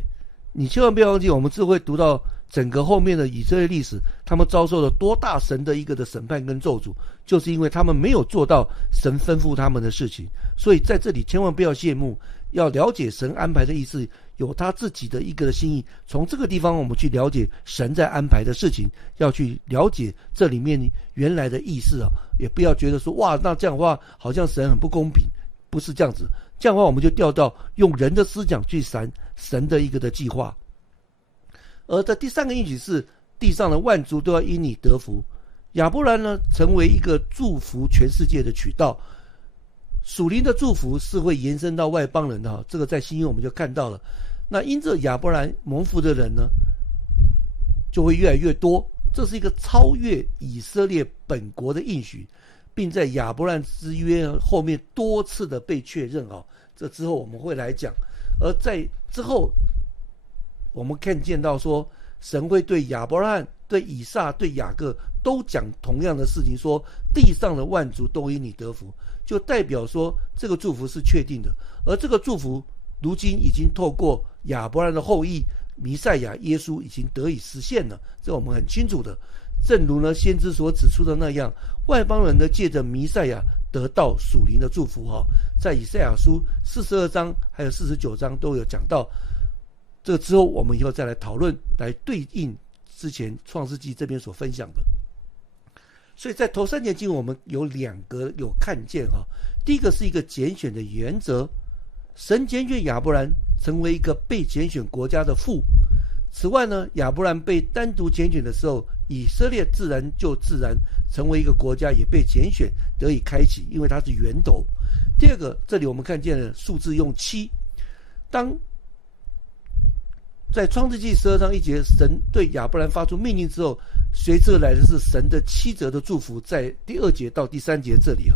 你千万不要忘记，我们只会读到整个后面的以色列历史，他们遭受了多大神的一个的审判跟咒诅，就是因为他们没有做到神吩咐他们的事情。所以在这里千万不要羡慕，要了解神安排的意思，有他自己的一个心意。从这个地方我们去了解神在安排的事情，要去了解这里面原来的意思啊，也不要觉得说哇，那这样的话好像神很不公平，不是这样子。这样的话我们就掉到用人的思想去闪神的一个的计划。而在第三个应许是地上的万族都要因你得福。亚伯兰呢，成为一个祝福全世界的渠道。属灵的祝福是会延伸到外邦人的，这个在新约我们就看到了。那因着亚伯兰蒙福的人呢，就会越来越多。这是一个超越以色列本国的应许，并在亚伯兰之约后面多次的被确认。这之后我们会来讲。而在之后我们看见到说，神会对亚伯拉罕、对以撒、对雅各都讲同样的事情，说地上的万族都因你得福，就代表说这个祝福是确定的。而这个祝福如今已经透过亚伯拉罕的后裔弥赛亚耶稣已经得以实现了，这我们很清楚的。正如呢先知所指出的那样，外邦人呢借着弥赛亚得到属灵的祝福。在以赛亚书42章还有49章都有讲到。这个之后我们以后再来讨论，来对应之前创世纪这边所分享的。所以在头3节经文我们有2个有看见。第一个是一个拣选的原则，神拣选亚伯兰成为一个被拣选国家的父。此外呢，亚伯兰被单独拣选的时候，以色列自然成为一个国家，也被拣选得以开启，因为它是源头。第二个，这里我们看见了数字用7，当在创世纪12章1节，神对亚伯兰发出命令之后，随之而来的是神的7折的祝福，在第2节到第3节这里。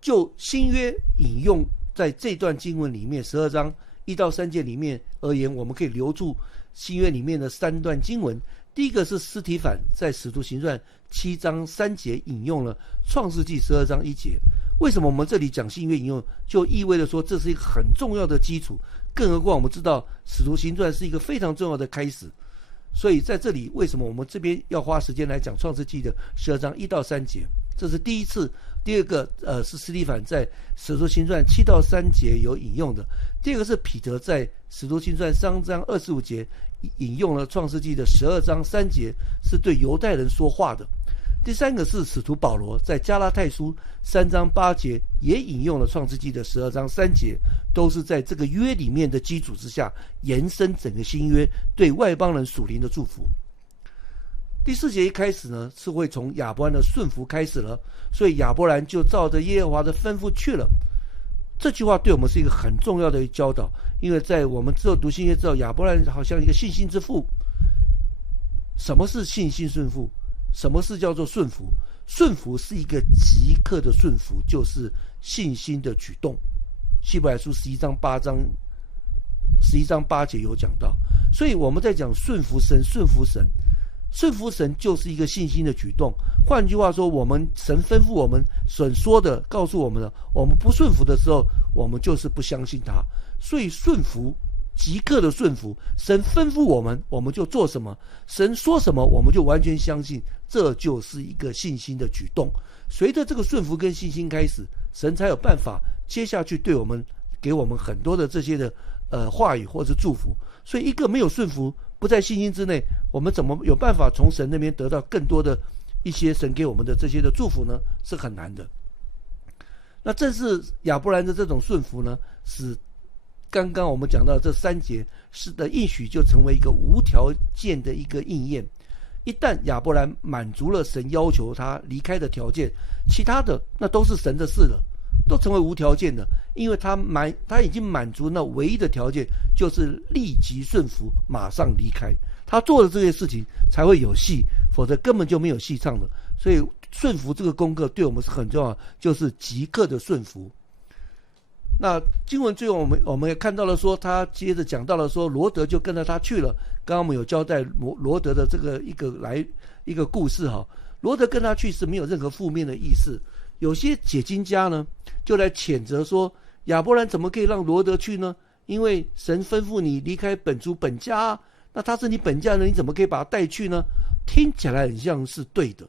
就新约引用在这段经文里面12章1到3节里面而言，我们可以留住新约里面的3段经文。第一个是司提反在使徒行传7章3节引用了创世纪12章1节。为什么我们这里讲新约引用，就意味着说这是一个很重要的基础，更何况我们知道使徒行传是一个非常重要的开始。所以在这里为什么我们这边要花时间来讲创世纪的12章1到3节，这是第一次。第二个是司提反在使徒行传7到3节有引用的。第二个是彼得在使徒行传3章25节引用了创世纪的12章3节，是对犹太人说话的。第三个是使徒保罗在加拉太书3章8节也引用了创世纪的12章3节，都是在这个约里面的基础之下延伸整个新约对外邦人属灵的祝福。第4节一开始呢，是会从亚伯兰的顺服开始了，所以亚伯兰就照着耶和华的吩咐去了。这句话对我们是一个很重要的教导，因为在我们之后读新约之后，亚伯兰好像一个信心之父。什么是信心顺服？什么是叫做顺服？顺服是一个即刻的顺服，就是信心的举动。希伯来书11章8节有讲到。所以我们在讲顺服神，顺服神就是一个信心的举动。换句话说，我们神吩咐我们所说的告诉我们的，我们不顺服的时候，我们就是不相信他。所以顺服，即刻的顺服，神吩咐我们，我们就做什么，神说什么我们就完全相信，这就是一个信心的举动。随着这个顺服跟信心开始，神才有办法接下去对我们给我们很多的这些的话语或者祝福。所以一个没有顺服，不在信心之内，我们怎么有办法从神那边得到更多的一些神给我们的这些的祝福呢？是很难的。那正是亚伯兰的这种顺服呢，使刚刚我们讲到这3节是的应许就成为一个无条件的一个应验。一旦亚伯兰满足了神要求他离开的条件，其他的那都是神的事了，都成为无条件的，因为他已经满足那唯一的条件，就是立即顺服，马上离开。他做的这些事情才会有戏，否则根本就没有戏唱的。所以顺服这个功课对我们是很重要的，就是即刻的顺服。那经文最后我们也看到了说，他接着讲到了说，罗德就跟着他去了。刚刚我们有交代罗德的这个一个故事哈。罗德跟他去是没有任何负面的意思。有些解经家呢就来谴责说，亚伯兰怎么可以让罗德去呢？因为神吩咐你离开本族本家啊，那他是你本家人，你怎么可以把他带去呢？听起来很像是对的，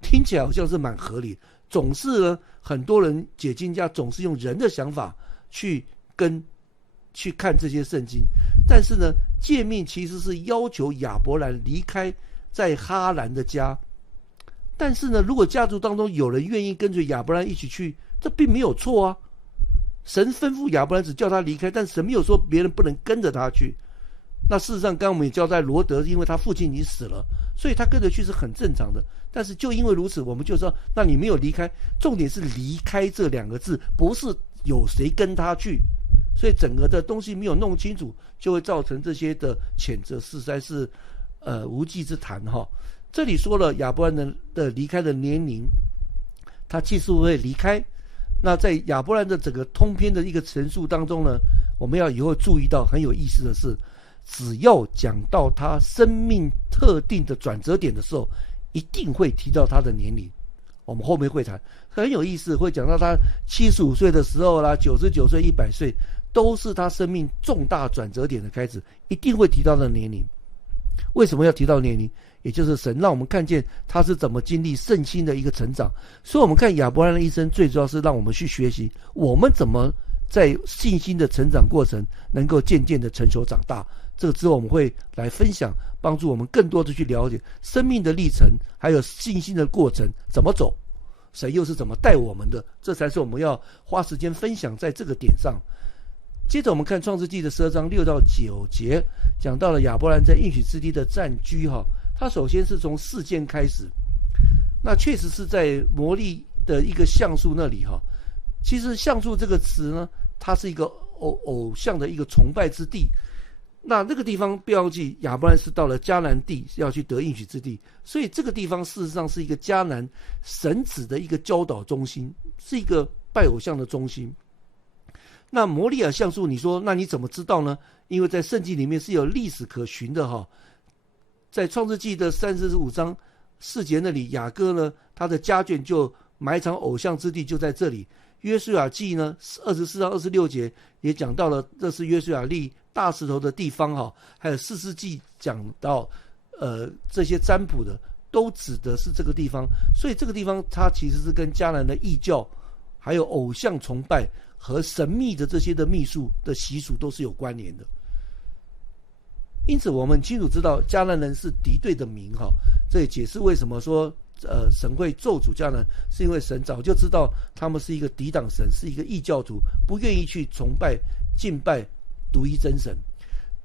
听起来好像是蛮合理。总是呢，很多人解经家总是用人的想法去看这些圣经，但是呢，诫命其实是要求亚伯兰离开在哈兰的家。但是呢，如果家族当中有人愿意跟着亚伯兰一起去，这并没有错啊。神吩咐亚伯兰只叫他离开，但神没有说别人不能跟着他去。那事实上，刚刚我们也交代罗德，因为他父亲已经死了，所以他跟着去是很正常的。但是就因为如此，我们就说，那你没有离开，重点是离开这两个字，不是有谁跟他去。所以整个的东西没有弄清楚，就会造成这些的谴责，实在是无稽之谈哈。这里说了亚伯兰的离开的年龄，他几时会离开？那在亚伯兰的整个通篇的一个陈述当中呢，我们要以后注意到很有意思的是，只要讲到他生命特定的转折点的时候，一定会提到他的年龄。我们后面会谈，很有意思，会讲到他75岁的时候啦，99岁、100岁，都是他生命重大转折点的开始，一定会提到他的年龄。为什么要提到年龄？也就是神让我们看见他是怎么经历圣心的一个成长。所以我们看亚伯兰的一生，最主要是让我们去学习我们怎么在信心的成长过程能够渐渐的成熟长大。这个之后我们会来分享，帮助我们更多的去了解生命的历程，还有信心的过程怎么走，神又是怎么带我们的，这才是我们要花时间分享在这个点上。接着我们看创世纪的12章6到9节，讲到了亚伯兰在应许之地的暂居哈。他首先是从事件开始，那确实是在摩利的一个橡树那里哈。其实橡树这个词呢，它是一个偶像的一个崇拜之地。那个地方不要记，亚伯兰是到了迦南地，要去得应许之地，所以这个地方事实上是一个迦南神子的一个教导中心，是一个拜偶像的中心。那摩利亚橡树，你说那你怎么知道呢？因为在圣经里面是有历史可循的哈。在创世纪的35章4节那里，雅各呢，他的家眷就埋藏偶像之地就在这里。约书亚记呢24到26节也讲到了，这是约书亚立大石头的地方哈。还有士师记讲到这些占卜的都指的是这个地方，所以这个地方它其实是跟迦南的异教还有偶像崇拜和神秘的这些的秘术的习俗都是有关联的。因此我们清楚知道迦南人是敌对的民哈，这也解释为什么说神会咒诅迦南，是因为神早就知道他们是一个抵挡神，是一个异教徒，不愿意去崇拜敬拜独一真神，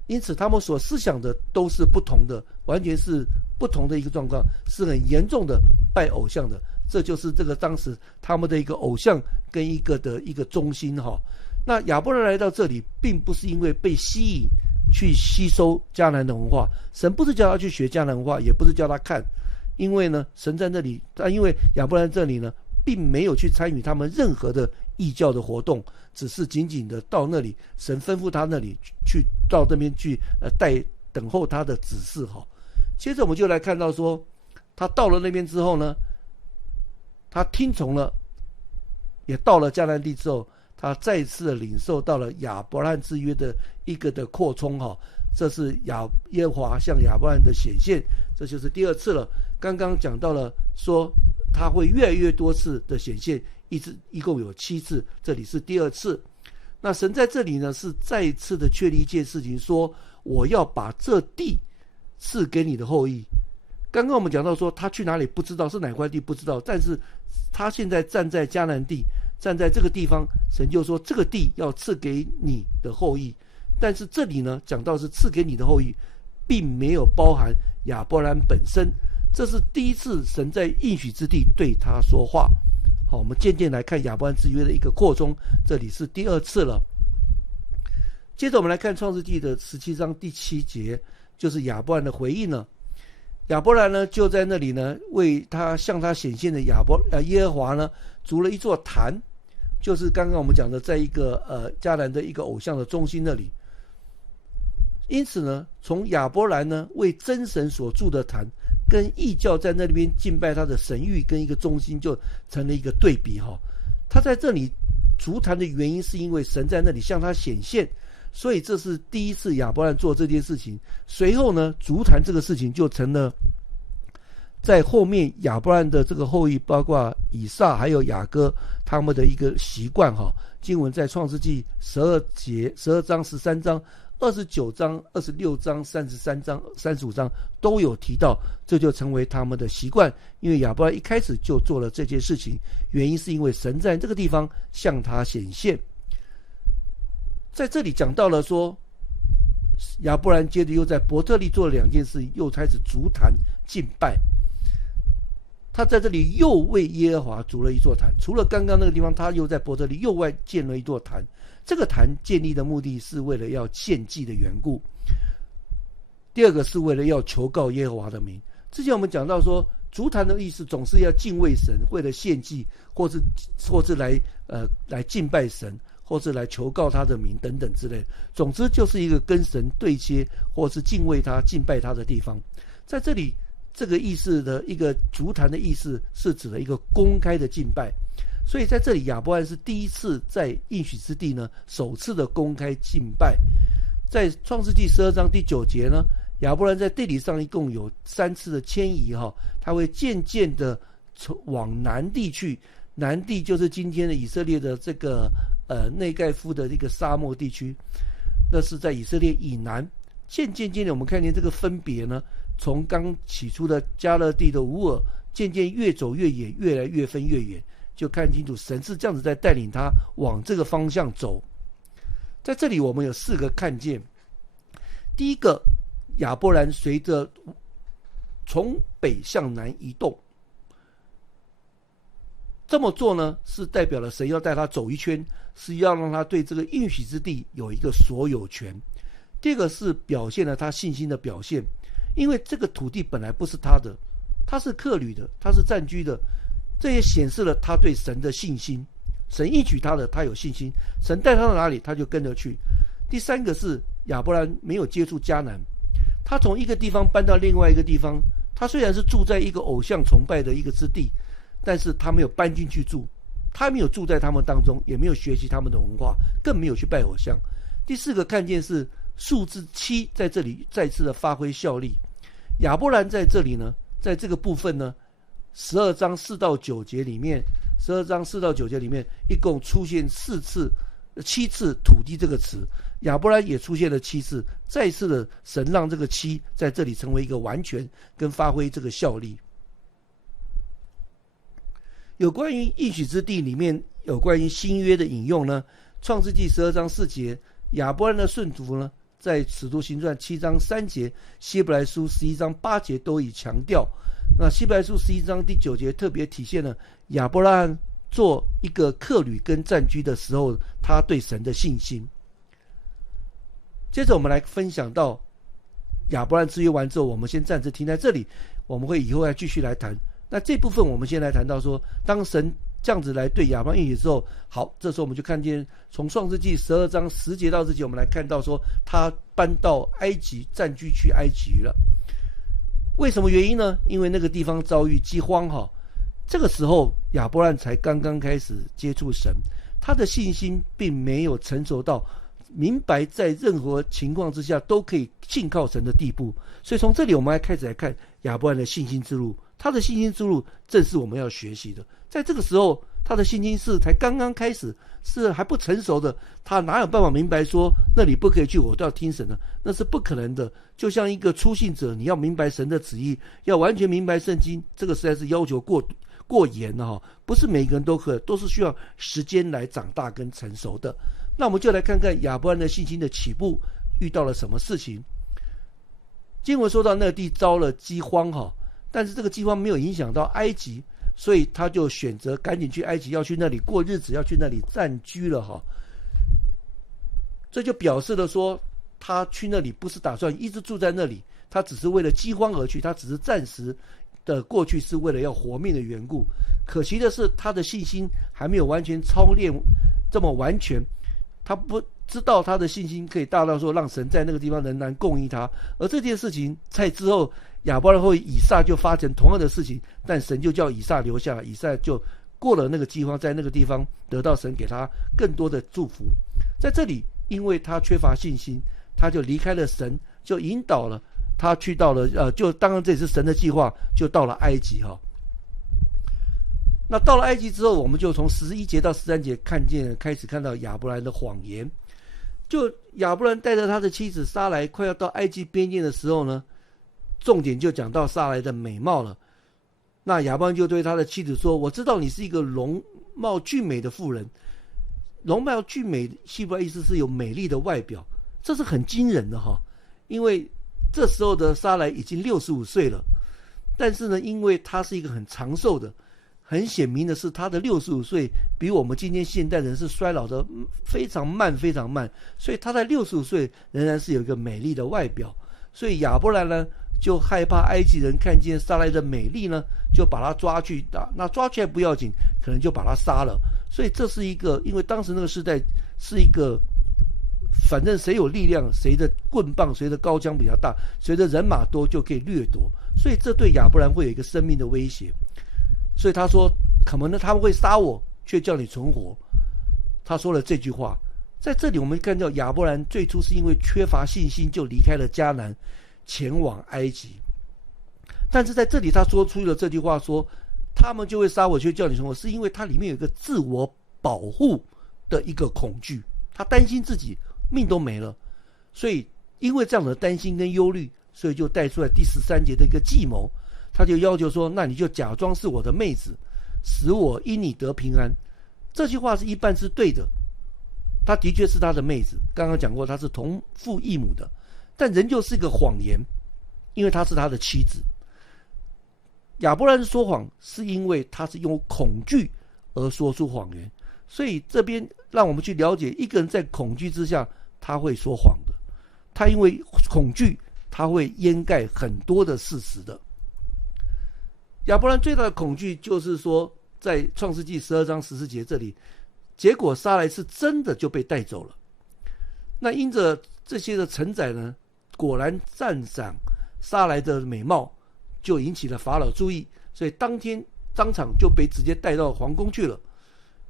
因此他们所思想的都是不同的，完全是不同的一个状况，是很严重的拜偶像的。这就是这个当时他们的一个偶像跟一个中心哈。那亚伯兰来到这里，并不是因为被吸引去吸收迦南的文化，神不是叫他去学迦南文化，也不是叫他看，因为呢，神在那里，因为亚伯兰这里呢，并没有去参与他们任何的异教的活动，只是仅仅的到那里，神吩咐他那里去到那边去等候他的指示哈。接着我们就来看到说，他到了那边之后呢，他听从了，也到了迦南地之后，他再次的领受到了亚伯兰之约的一个的扩充哈。这是耶和华向亚伯兰的显现，这就是第二次了。刚刚讲到了说他会越来越多次的显现，一共有7次，这里是第二次。那神在这里呢是再一次的确立一件事情，说我要把这地赐给你的后裔。刚刚我们讲到说他去哪里不知道，是哪块地不知道，但是他现在站在迦南地，站在这个地方，神就说这个地要赐给你的后裔。但是这里呢讲到是赐给你的后裔，并没有包含亚伯兰本身，这是第一次神在应许之地对他说话。好，我们渐渐来看亚伯兰之约的一个扩充，这里是第二次了。接着我们来看创世纪的17章第7节，就是亚伯兰的回应呢。亚伯兰呢就在那里呢，为他向他显现的耶和华呢筑了一座坛，就是刚刚我们讲的，在一个迦南的一个偶像的中心那里。因此呢，从亚伯兰呢为真神所筑的坛，跟异教在那边敬拜他的神域跟一个中心就成了一个对比哈。他在这里筑坛的原因是因为神在那里向他显现，所以这是第一次亚伯兰做这件事情。随后呢，筑坛这个事情就成了在后面亚伯兰的这个后裔，包括以撒还有雅各他们的一个习惯哈。经文在创世纪12章、13章、29章、26章、33章、35章都有提到，这就成为他们的习惯。因为亚伯兰一开始就做了这件事情，原因是因为神在这个地方向他显现。在这里讲到了说，亚伯兰接着又在伯特利做了2件事，又开始筑坛敬拜。他在这里又为耶和华筑了一座坛，除了刚刚那个地方，他又在伯特利又外建了一座坛。这个坛建立的目的是为了要献祭的缘故，第二个是为了要求告耶和华的名。之前我们讲到说，筑坛的意思总是要敬畏神，为了献祭，或是来敬拜神，或是来求告他的名等等之类的。总之就是一个跟神对接，或是敬畏他、敬拜他的地方。在这里，这个意思的一个筑坛的意思是指的一个公开的敬拜。所以在这里，亚伯兰是第一次在应许之地呢，首次的公开敬拜。在创世纪12章第9节呢，亚伯兰在地理上一共有3次的迁移哈，他会渐渐的往南地去，南地就是今天的以色列的这个内盖夫的一个沙漠地区，那是在以色列以南。渐渐的，我们看见这个分别呢，从刚起初的迦勒地的乌尔，渐渐越走越远，越来越分越远。就看清楚神是这样子在带领他往这个方向走。在这里我们有4个看见。第一个，亚伯兰随着从北向南移动，这么做呢是代表了神要带他走一圈，是要让他对这个应许之地有一个所有权。第二个是表现了他信心的表现，因为这个土地本来不是他的，他是客旅的，他是暂居的，这也显示了他对神的信心。神应许他的，他有信心，神带他到哪里他就跟着去。第3个是亚伯兰没有接触迦南，他从一个地方搬到另外一个地方，他虽然是住在一个偶像崇拜的一个之地，但是他没有搬进去住，他没有住在他们当中，也没有学习他们的文化，更没有去拜偶像。第4个看见是数字7在这里再次的发挥效力。亚伯兰在这里呢，在这个部分呢，12章4到9节里面一共出现7次土地这个词，亚伯兰也出现了7次，再次的神让这个7在这里成为一个完全跟发挥这个效力。有关于应许之地里面有关于新约的引用呢，创世纪12章4节，亚伯兰的顺服呢，在使徒行传7章3节，希伯来书11章8节都已强调。那希伯来书11章第9节特别体现了亚伯拉罕做一个客旅跟暂居的时候，他对神的信心。接着我们来分享到亚伯兰之约完之后，我们先暂时停在这里，我们会以后再继续来谈。那这部分我们先来谈到说，当神这样子来对亚伯兰应许之后，好，这时候我们就看见从创世纪12章10节到10节，我们来看到说他搬到埃及，暂居去埃及了。为什么原因呢？因为那个地方遭遇饥荒哈。这个时候亚伯兰才刚刚开始接触神，他的信心并没有成熟到明白在任何情况之下都可以信靠神的地步。所以从这里我们还开始来看亚伯兰的信心之路，他的信心之路正是我们要学习的。在这个时候他的信心是才刚刚开始，是还不成熟的，他哪有办法明白说那里不可以去，我都要听神的，那是不可能的。就像一个初信者，你要明白神的旨意，要完全明白圣经，这个实在是要求过严了，不是每个人都可以，都是需要时间来长大跟成熟的。那我们就来看看亚伯兰的信心的起步遇到了什么事情。经文说到那地遭了饥荒，但是这个饥荒没有影响到埃及，所以他就选择赶紧去埃及，要去那里过日子，要去那里暂居了。这就表示了说他去那里不是打算一直住在那里，他只是为了饥荒而去，他只是暂时的过去是为了要活命的缘故。可惜的是他的信心还没有完全操练这么完全，他不知道他的信心可以大到说让神在那个地方仍然供应他。而这件事情在之后亚伯兰后以撒就发生同样的事情，但神就叫以撒留下来，以撒就过了那个饥荒，在那个地方得到神给他更多的祝福。在这里因为他缺乏信心，他就离开了神，就引导了他去到了就当然这也是神的计划，就到了埃及哈。那到了埃及之后，我们就从11节到13节开始看到亚伯兰的谎言。就亚伯兰带着他的妻子撒来快要到埃及边境的时候呢，重点就讲到撒来的美貌了。那亚伯兰就对他的妻子说，我知道你是一个容貌俊美的妇人。容貌俊美希伯来意思是有美丽的外表，这是很惊人的哈。因为这时候的撒来已经65岁了，但是呢，因为他是一个很长寿的，很显明的是他的65岁比我们今天现代人是衰老的非常慢非常慢，所以他在65岁仍然是有一个美丽的外表。所以亚伯兰呢就害怕埃及人看见撒来的美丽呢，就把他抓去打，那抓起来不要紧，可能就把他杀了。所以这是一个，因为当时那个时代是一个反正谁有力量，谁的棍棒谁的高枪比较大，谁的人马多就可以掠夺，所以这对亚伯兰会有一个生命的威胁。所以他说可能呢他们会杀我，却叫你存活。他说了这句话。在这里我们看到亚伯兰最初是因为缺乏信心就离开了迦南前往埃及，但是在这里他说出了这句话，说他们就会杀我却叫你存活，是因为他里面有一个自我保护的一个恐惧，他担心自己命都没了。所以因为这样的担心跟忧虑，所以就带出来第13节的一个计谋。他就要求说，那你就假装是我的妹子，使我因你得平安。这句话是一半是对的，他的确是他的妹子，刚刚讲过他是同父异母的，但仍旧是一个谎言，因为他是他的妻子。亚伯兰说谎是因为他是用恐惧而说出谎言，所以这边让我们去了解，一个人在恐惧之下他会说谎的，他因为恐惧他会掩盖很多的事实的。亚伯兰最大的恐惧就是说，在创世纪12章14节这里，结果撒来是真的就被带走了。那因着这些的承载呢，果然赞赏撒来的美貌，就引起了法老注意，所以当天当场就被直接带到皇宫去了。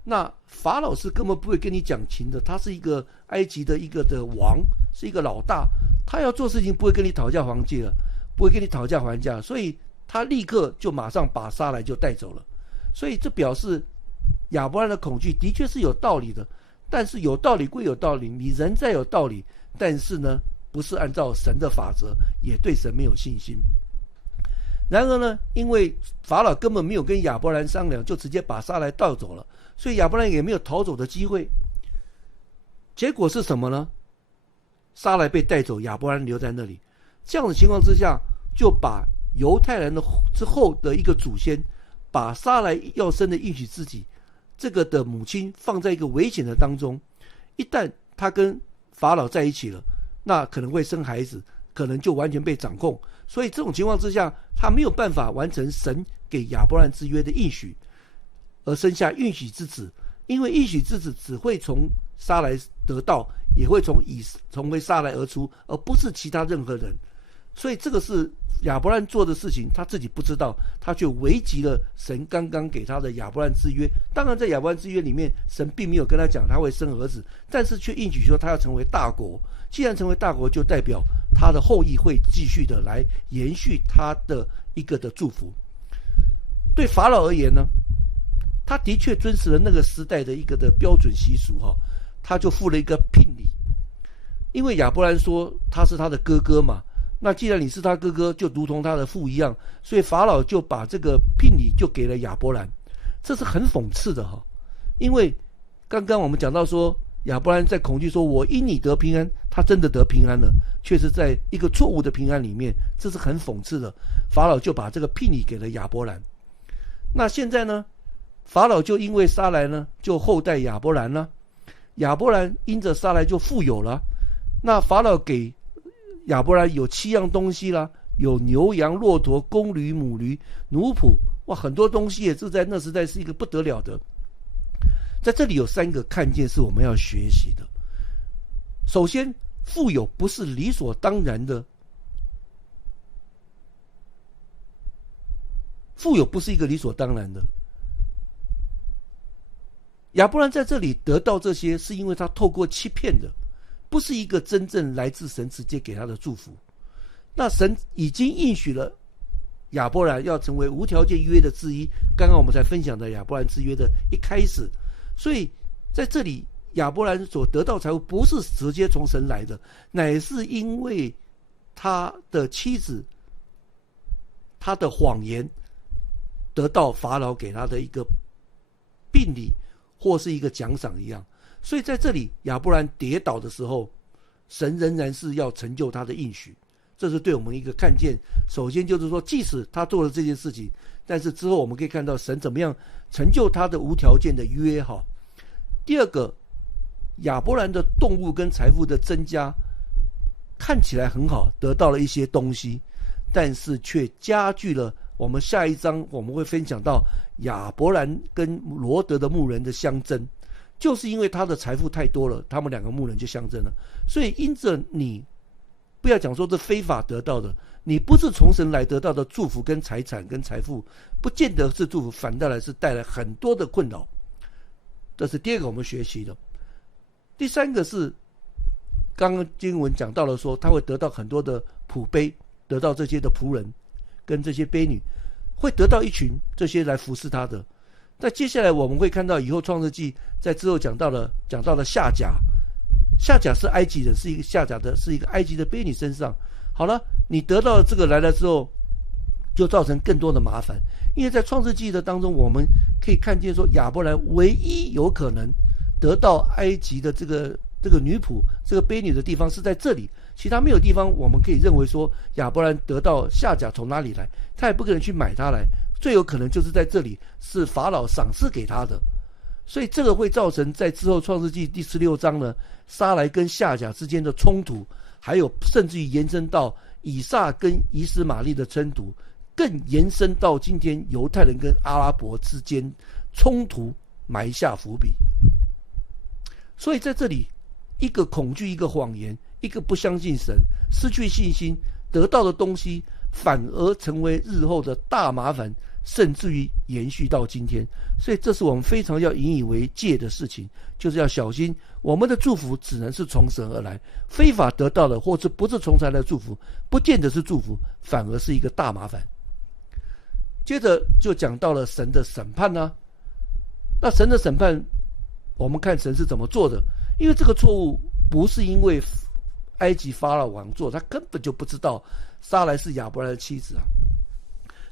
那法老是根本不会跟你讲情的，他是一个埃及的一个的王，是一个老大，他要做事情不会跟你讨价还价了，不会跟你讨价还价，所以他立刻就马上把撒来就带走了。所以这表示亚伯兰的恐惧的确是有道理的，但是有道理归有道理，你人再有道理，但是呢不是按照神的法则，也对神没有信心。然而呢，因为法老根本没有跟亚伯兰商量，就直接把撒来带走了，所以亚伯兰也没有逃走的机会。结果是什么呢？撒来被带走，亚伯兰留在那里。这样的情况之下，就把犹太人的之后的一个祖先，把撒来要生的应许之子这个的母亲放在一个危险的当中。一旦他跟法老在一起了，那可能会生孩子，可能就完全被掌控。所以这种情况之下，他没有办法完成神给亚伯兰之约的应许，而生下应许之子。因为应许之子只会从撒来得到，也会从为撒来而出，而不是其他任何人。所以这个是亚伯兰做的事情，他自己不知道，他却违极了神刚刚给他的亚伯兰之约。当然在亚伯兰之约里面，神并没有跟他讲他会生儿子，但是却应许说他要成为大国。既然成为大国，就代表他的后裔会继续的来延续他的一个的祝福。对法老而言呢，他的确遵守了那个时代的一个的标准习俗他就付了一个聘礼。因为亚伯兰说他是他的哥哥嘛，那既然你是他哥哥，就如同他的父一样，所以法老就把这个聘礼就给了亚伯兰。这是很讽刺的因为刚刚我们讲到说亚伯兰在恐惧说我因你得平安，他真的得平安了，却是在一个错误的平安里面，这是很讽刺的。法老就把这个聘礼给了亚伯兰。那现在呢，法老就因为撒来呢就厚待亚伯兰了，亚伯兰因着撒来就富有了。那法老给亚伯兰有7样东西啦，有牛羊骆驼公驴母驴奴仆，哇，很多东西也是在那时代是一个不得了的。在这里有3个看见是我们要学习的。首先，富有不是理所当然的，富有不是一个理所当然的。亚伯兰在这里得到这些，是因为他透过欺骗的，不是一个真正来自神直接给他的祝福。那神已经应许了亚伯兰要成为无条件约的之一，刚刚我们才分享的亚伯兰之约的一开始。所以在这里亚伯兰所得到财富不是直接从神来的，乃是因为他的妻子他的谎言得到法老给他的一个聘礼或是一个奖赏一样。所以在这里亚伯兰跌倒的时候，神仍然是要成就他的应许，这是对我们一个看见。首先就是说，即使他做了这件事情，但是之后我们可以看到神怎么样成就他的无条件的约。第二个，亚伯兰的动物跟财富的增加看起来很好，得到了一些东西，但是却加剧了我们下一章我们会分享到亚伯兰跟罗德的牧人的相争，就是因为他的财富太多了，他们2个牧人就相争了。所以因着你不要讲说这非法得到的，你不是从神来得到的祝福跟财产跟财富，不见得是祝福，反倒是带来很多的困扰。这是第二个我们学习的。第3个是刚刚经文讲到了说，他会得到很多的仆婢，得到这些的仆人跟这些婢女，会得到一群这些来服侍他的。那接下来我们会看到以后创世纪在之后讲到了夏甲，夏甲是埃及人，是一个夏甲的，是一个埃及的婢女身上。好了，你得到这个来了之后，就造成更多的麻烦。因为在创世纪的当中，我们可以看见说，亚伯兰唯一有可能得到埃及的这个女仆这个婢女的地方是在这里，其他没有地方我们可以认为说亚伯兰得到夏甲从哪里来，他也不可能去买它来，最有可能就是在这里是法老赏赐给他的。所以这个会造成在之后创世纪第16章呢，撒来跟夏甲之间的冲突，还有甚至于延伸到以撒跟以实玛利的冲突，更延伸到今天犹太人跟阿拉伯之间冲突埋下伏笔。所以在这里，一个恐惧，一个谎言，一个不相信神，失去信心，得到的东西反而成为日后的大麻烦，甚至于延续到今天。所以这是我们非常要引以为戒的事情，就是要小心我们的祝福只能是从神而来，非法得到的或者不是从神来的祝福，不见得是祝福，反而是一个大麻烦。接着就讲到了神的审判呢。那神的审判，我们看神是怎么做的。因为这个错误不是因为埃及法老王做，他根本就不知道撒来是亚伯兰的妻子啊，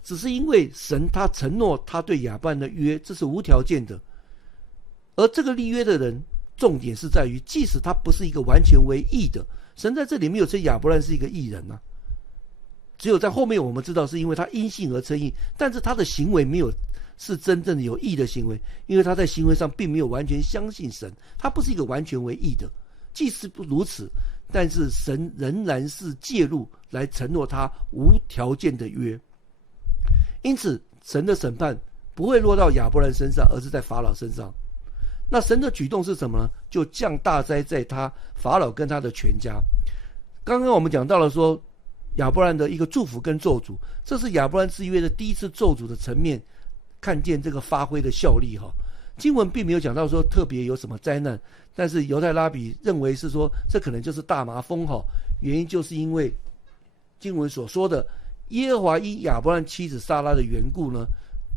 只是因为神他承诺他对亚伯兰的约，这是无条件的。而这个立约的人，重点是在于，即使他不是一个完全为义的，神在这里没有称亚伯兰是一个义人啊，只有在后面我们知道是因为他因信而称义，但是他的行为没有是真正的有义的行为，因为他在行为上并没有完全相信神，他不是一个完全为义的。即使不如此，但是神仍然是介入来承诺他无条件的约。因此神的审判不会落到亚伯兰身上，而是在法老身上。那神的举动是什么呢？就降大灾在他法老跟他的全家。刚刚我们讲到了说亚伯兰的一个祝福跟咒诅，这是亚伯兰之约的第一次咒诅的层面，看见这个发挥的效力哈。经文并没有讲到说特别有什么灾难，但是犹太拉比认为是说这可能就是大麻风哈。原因就是因为经文所说的耶和华因亚伯兰妻子撒拉的缘故呢，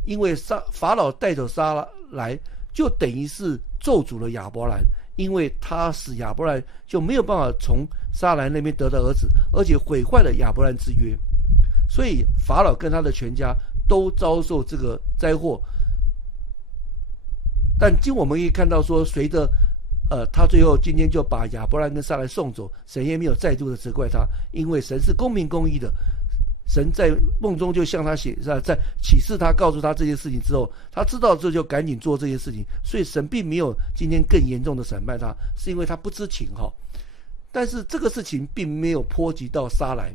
因为法老带走撒拉来，就等于是咒诅了亚伯兰，因为他使亚伯兰就没有办法从撒拉那边得到儿子，而且毁坏了亚伯兰之约，所以法老跟他的全家都遭受这个灾祸。但今我们可以看到说，随着他最后今天就把亚伯兰跟撒拉送走，神也没有再度的责怪他，因为神是公平公义的。神在梦中就向他在启示他，告诉他这些事情之后，他知道之后就赶紧做这些事情，所以神并没有今天更严重的审判他，是因为他不知情哈。但是这个事情并没有波及到撒来。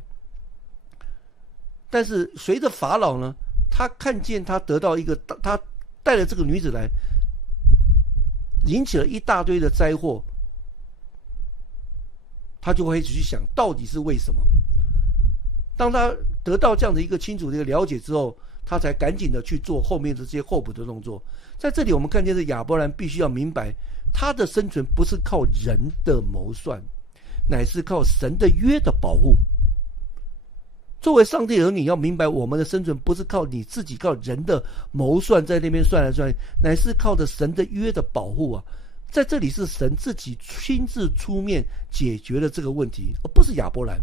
但是随着法老呢，他看见他得到一个，他带了这个女子来，引起了一大堆的灾祸，他就会去想到底是为什么。当他得到这样的一个清楚的一个了解之后，他才赶紧的去做后面的这些候补的动作。在这里我们看见是亚伯兰必须要明白，他的生存不是靠人的谋算，乃是靠神的约的保护。作为上帝儿女，要明白我们的生存不是靠你自己靠人的谋算在那边算来算去，乃是靠着神的约的保护啊。在这里是神自己亲自出面解决了这个问题，而不是亚伯兰。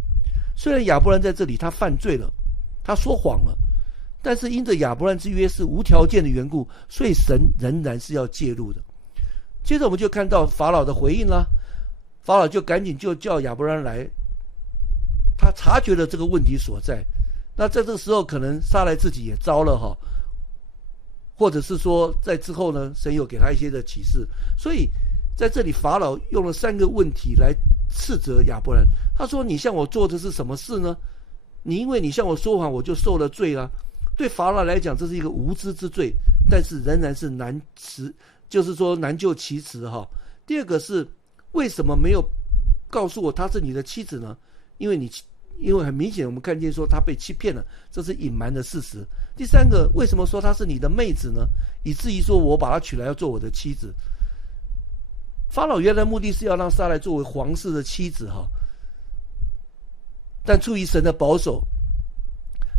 虽然亚伯兰在这里他犯罪了，他说谎了，但是因着亚伯兰之约是无条件的缘故，所以神仍然是要介入的。接着我们就看到法老的回应啦，法老就赶紧就叫亚伯兰来，他察觉了这个问题所在。那在这个时候可能撒来自己也糟了哈，或者是说在之后呢，神有给他一些的启示。所以在这里法老用了3个问题来斥责亚伯兰。他说，你向我做的是什么事呢？因为你向我说谎，我就受了罪了。对法老来讲，这是一个无知之罪，但是仍然是难就其词哈。第二个是为什么没有告诉我她是你的妻子呢？因为很明显我们看见说他被欺骗了，这是隐瞒的事实。第三个，为什么说她是你的妹子呢？以至于说我把她娶来要做我的妻子。法老原来目的是要让撒来作为皇室的妻子哈，但出于神的保守，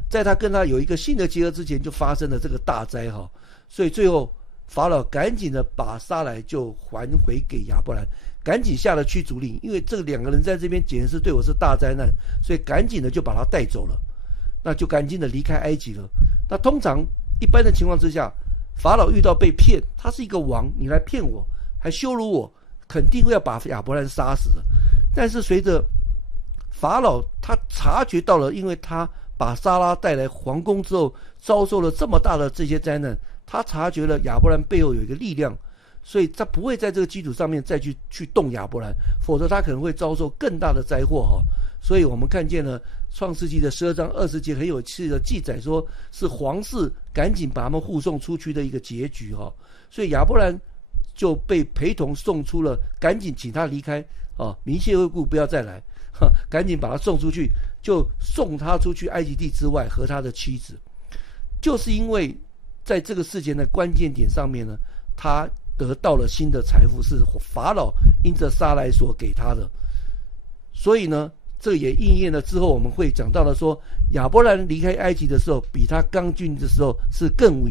在他跟他有一个新的结合之前，就发生了这个大灾哈。所以最后法老赶紧的把撒来就还回给亚伯兰，赶紧下了驱逐令，因为这2个人在这边简直是对我是大灾难，所以赶紧的就把他带走了，那就赶紧的离开埃及了。那通常一般的情况之下，法老遇到被骗，他是一个王，你来骗我还羞辱我，肯定会要把亚伯兰杀死的。但是随着法老他察觉到了，因为他把撒拉带来皇宫之后遭受了这么大的这些灾难，他察觉了亚伯兰背后有一个力量，所以他不会在这个基础上面再去动亚伯兰，否则他可能会遭受更大的灾祸哈。所以我们看见了创世纪的12章20节很有趣的记载，说是皇室赶紧把他们护送出去的一个结局哈。所以亚伯兰就被陪同送出了，赶紧请他离开啊，明谢未故不要再来，赶紧把他送出去，就送他出去埃及地之外和他的妻子。就是因为在这个事件的关键点上面呢，他得到了新的财富，是法老因着撒来所给他的。所以呢，这也应验了之后我们会讲到的说，亚伯兰离开埃及的时候，比他刚进的时候是更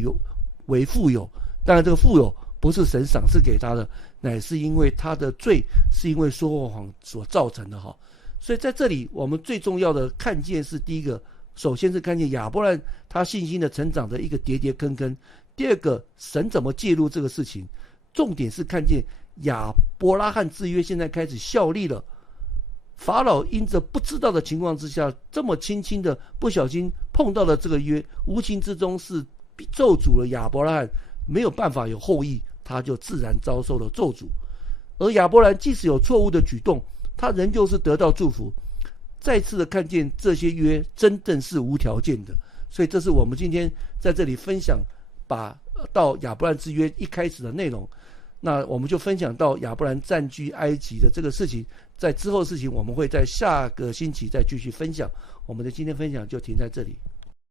为富有。当然这个富有不是神赏赐给他的，乃是因为他的罪是因为说谎所造成的哈。所以在这里我们最重要的看见是，第一个，首先是看见亚伯兰他信心的成长的一个跌跌坑坑。第二个，神怎么介入这个事情，重点是看见亚伯拉罕之约现在开始效力了。法老因着不知道的情况之下，这么轻轻的不小心碰到了这个约，无形之中是咒诅了亚伯拉罕，没有办法有后裔，他就自然遭受了咒诅。而亚伯兰即使有错误的举动，他仍旧是得到祝福。再次的看见这些约真正是无条件的。所以这是我们今天在这里分享把到亚伯兰之约一开始的内容。那我们就分享到亚伯兰占据埃及的这个事情，在之后的事情我们会在下个星期再继续分享。我们的今天分享就停在这里。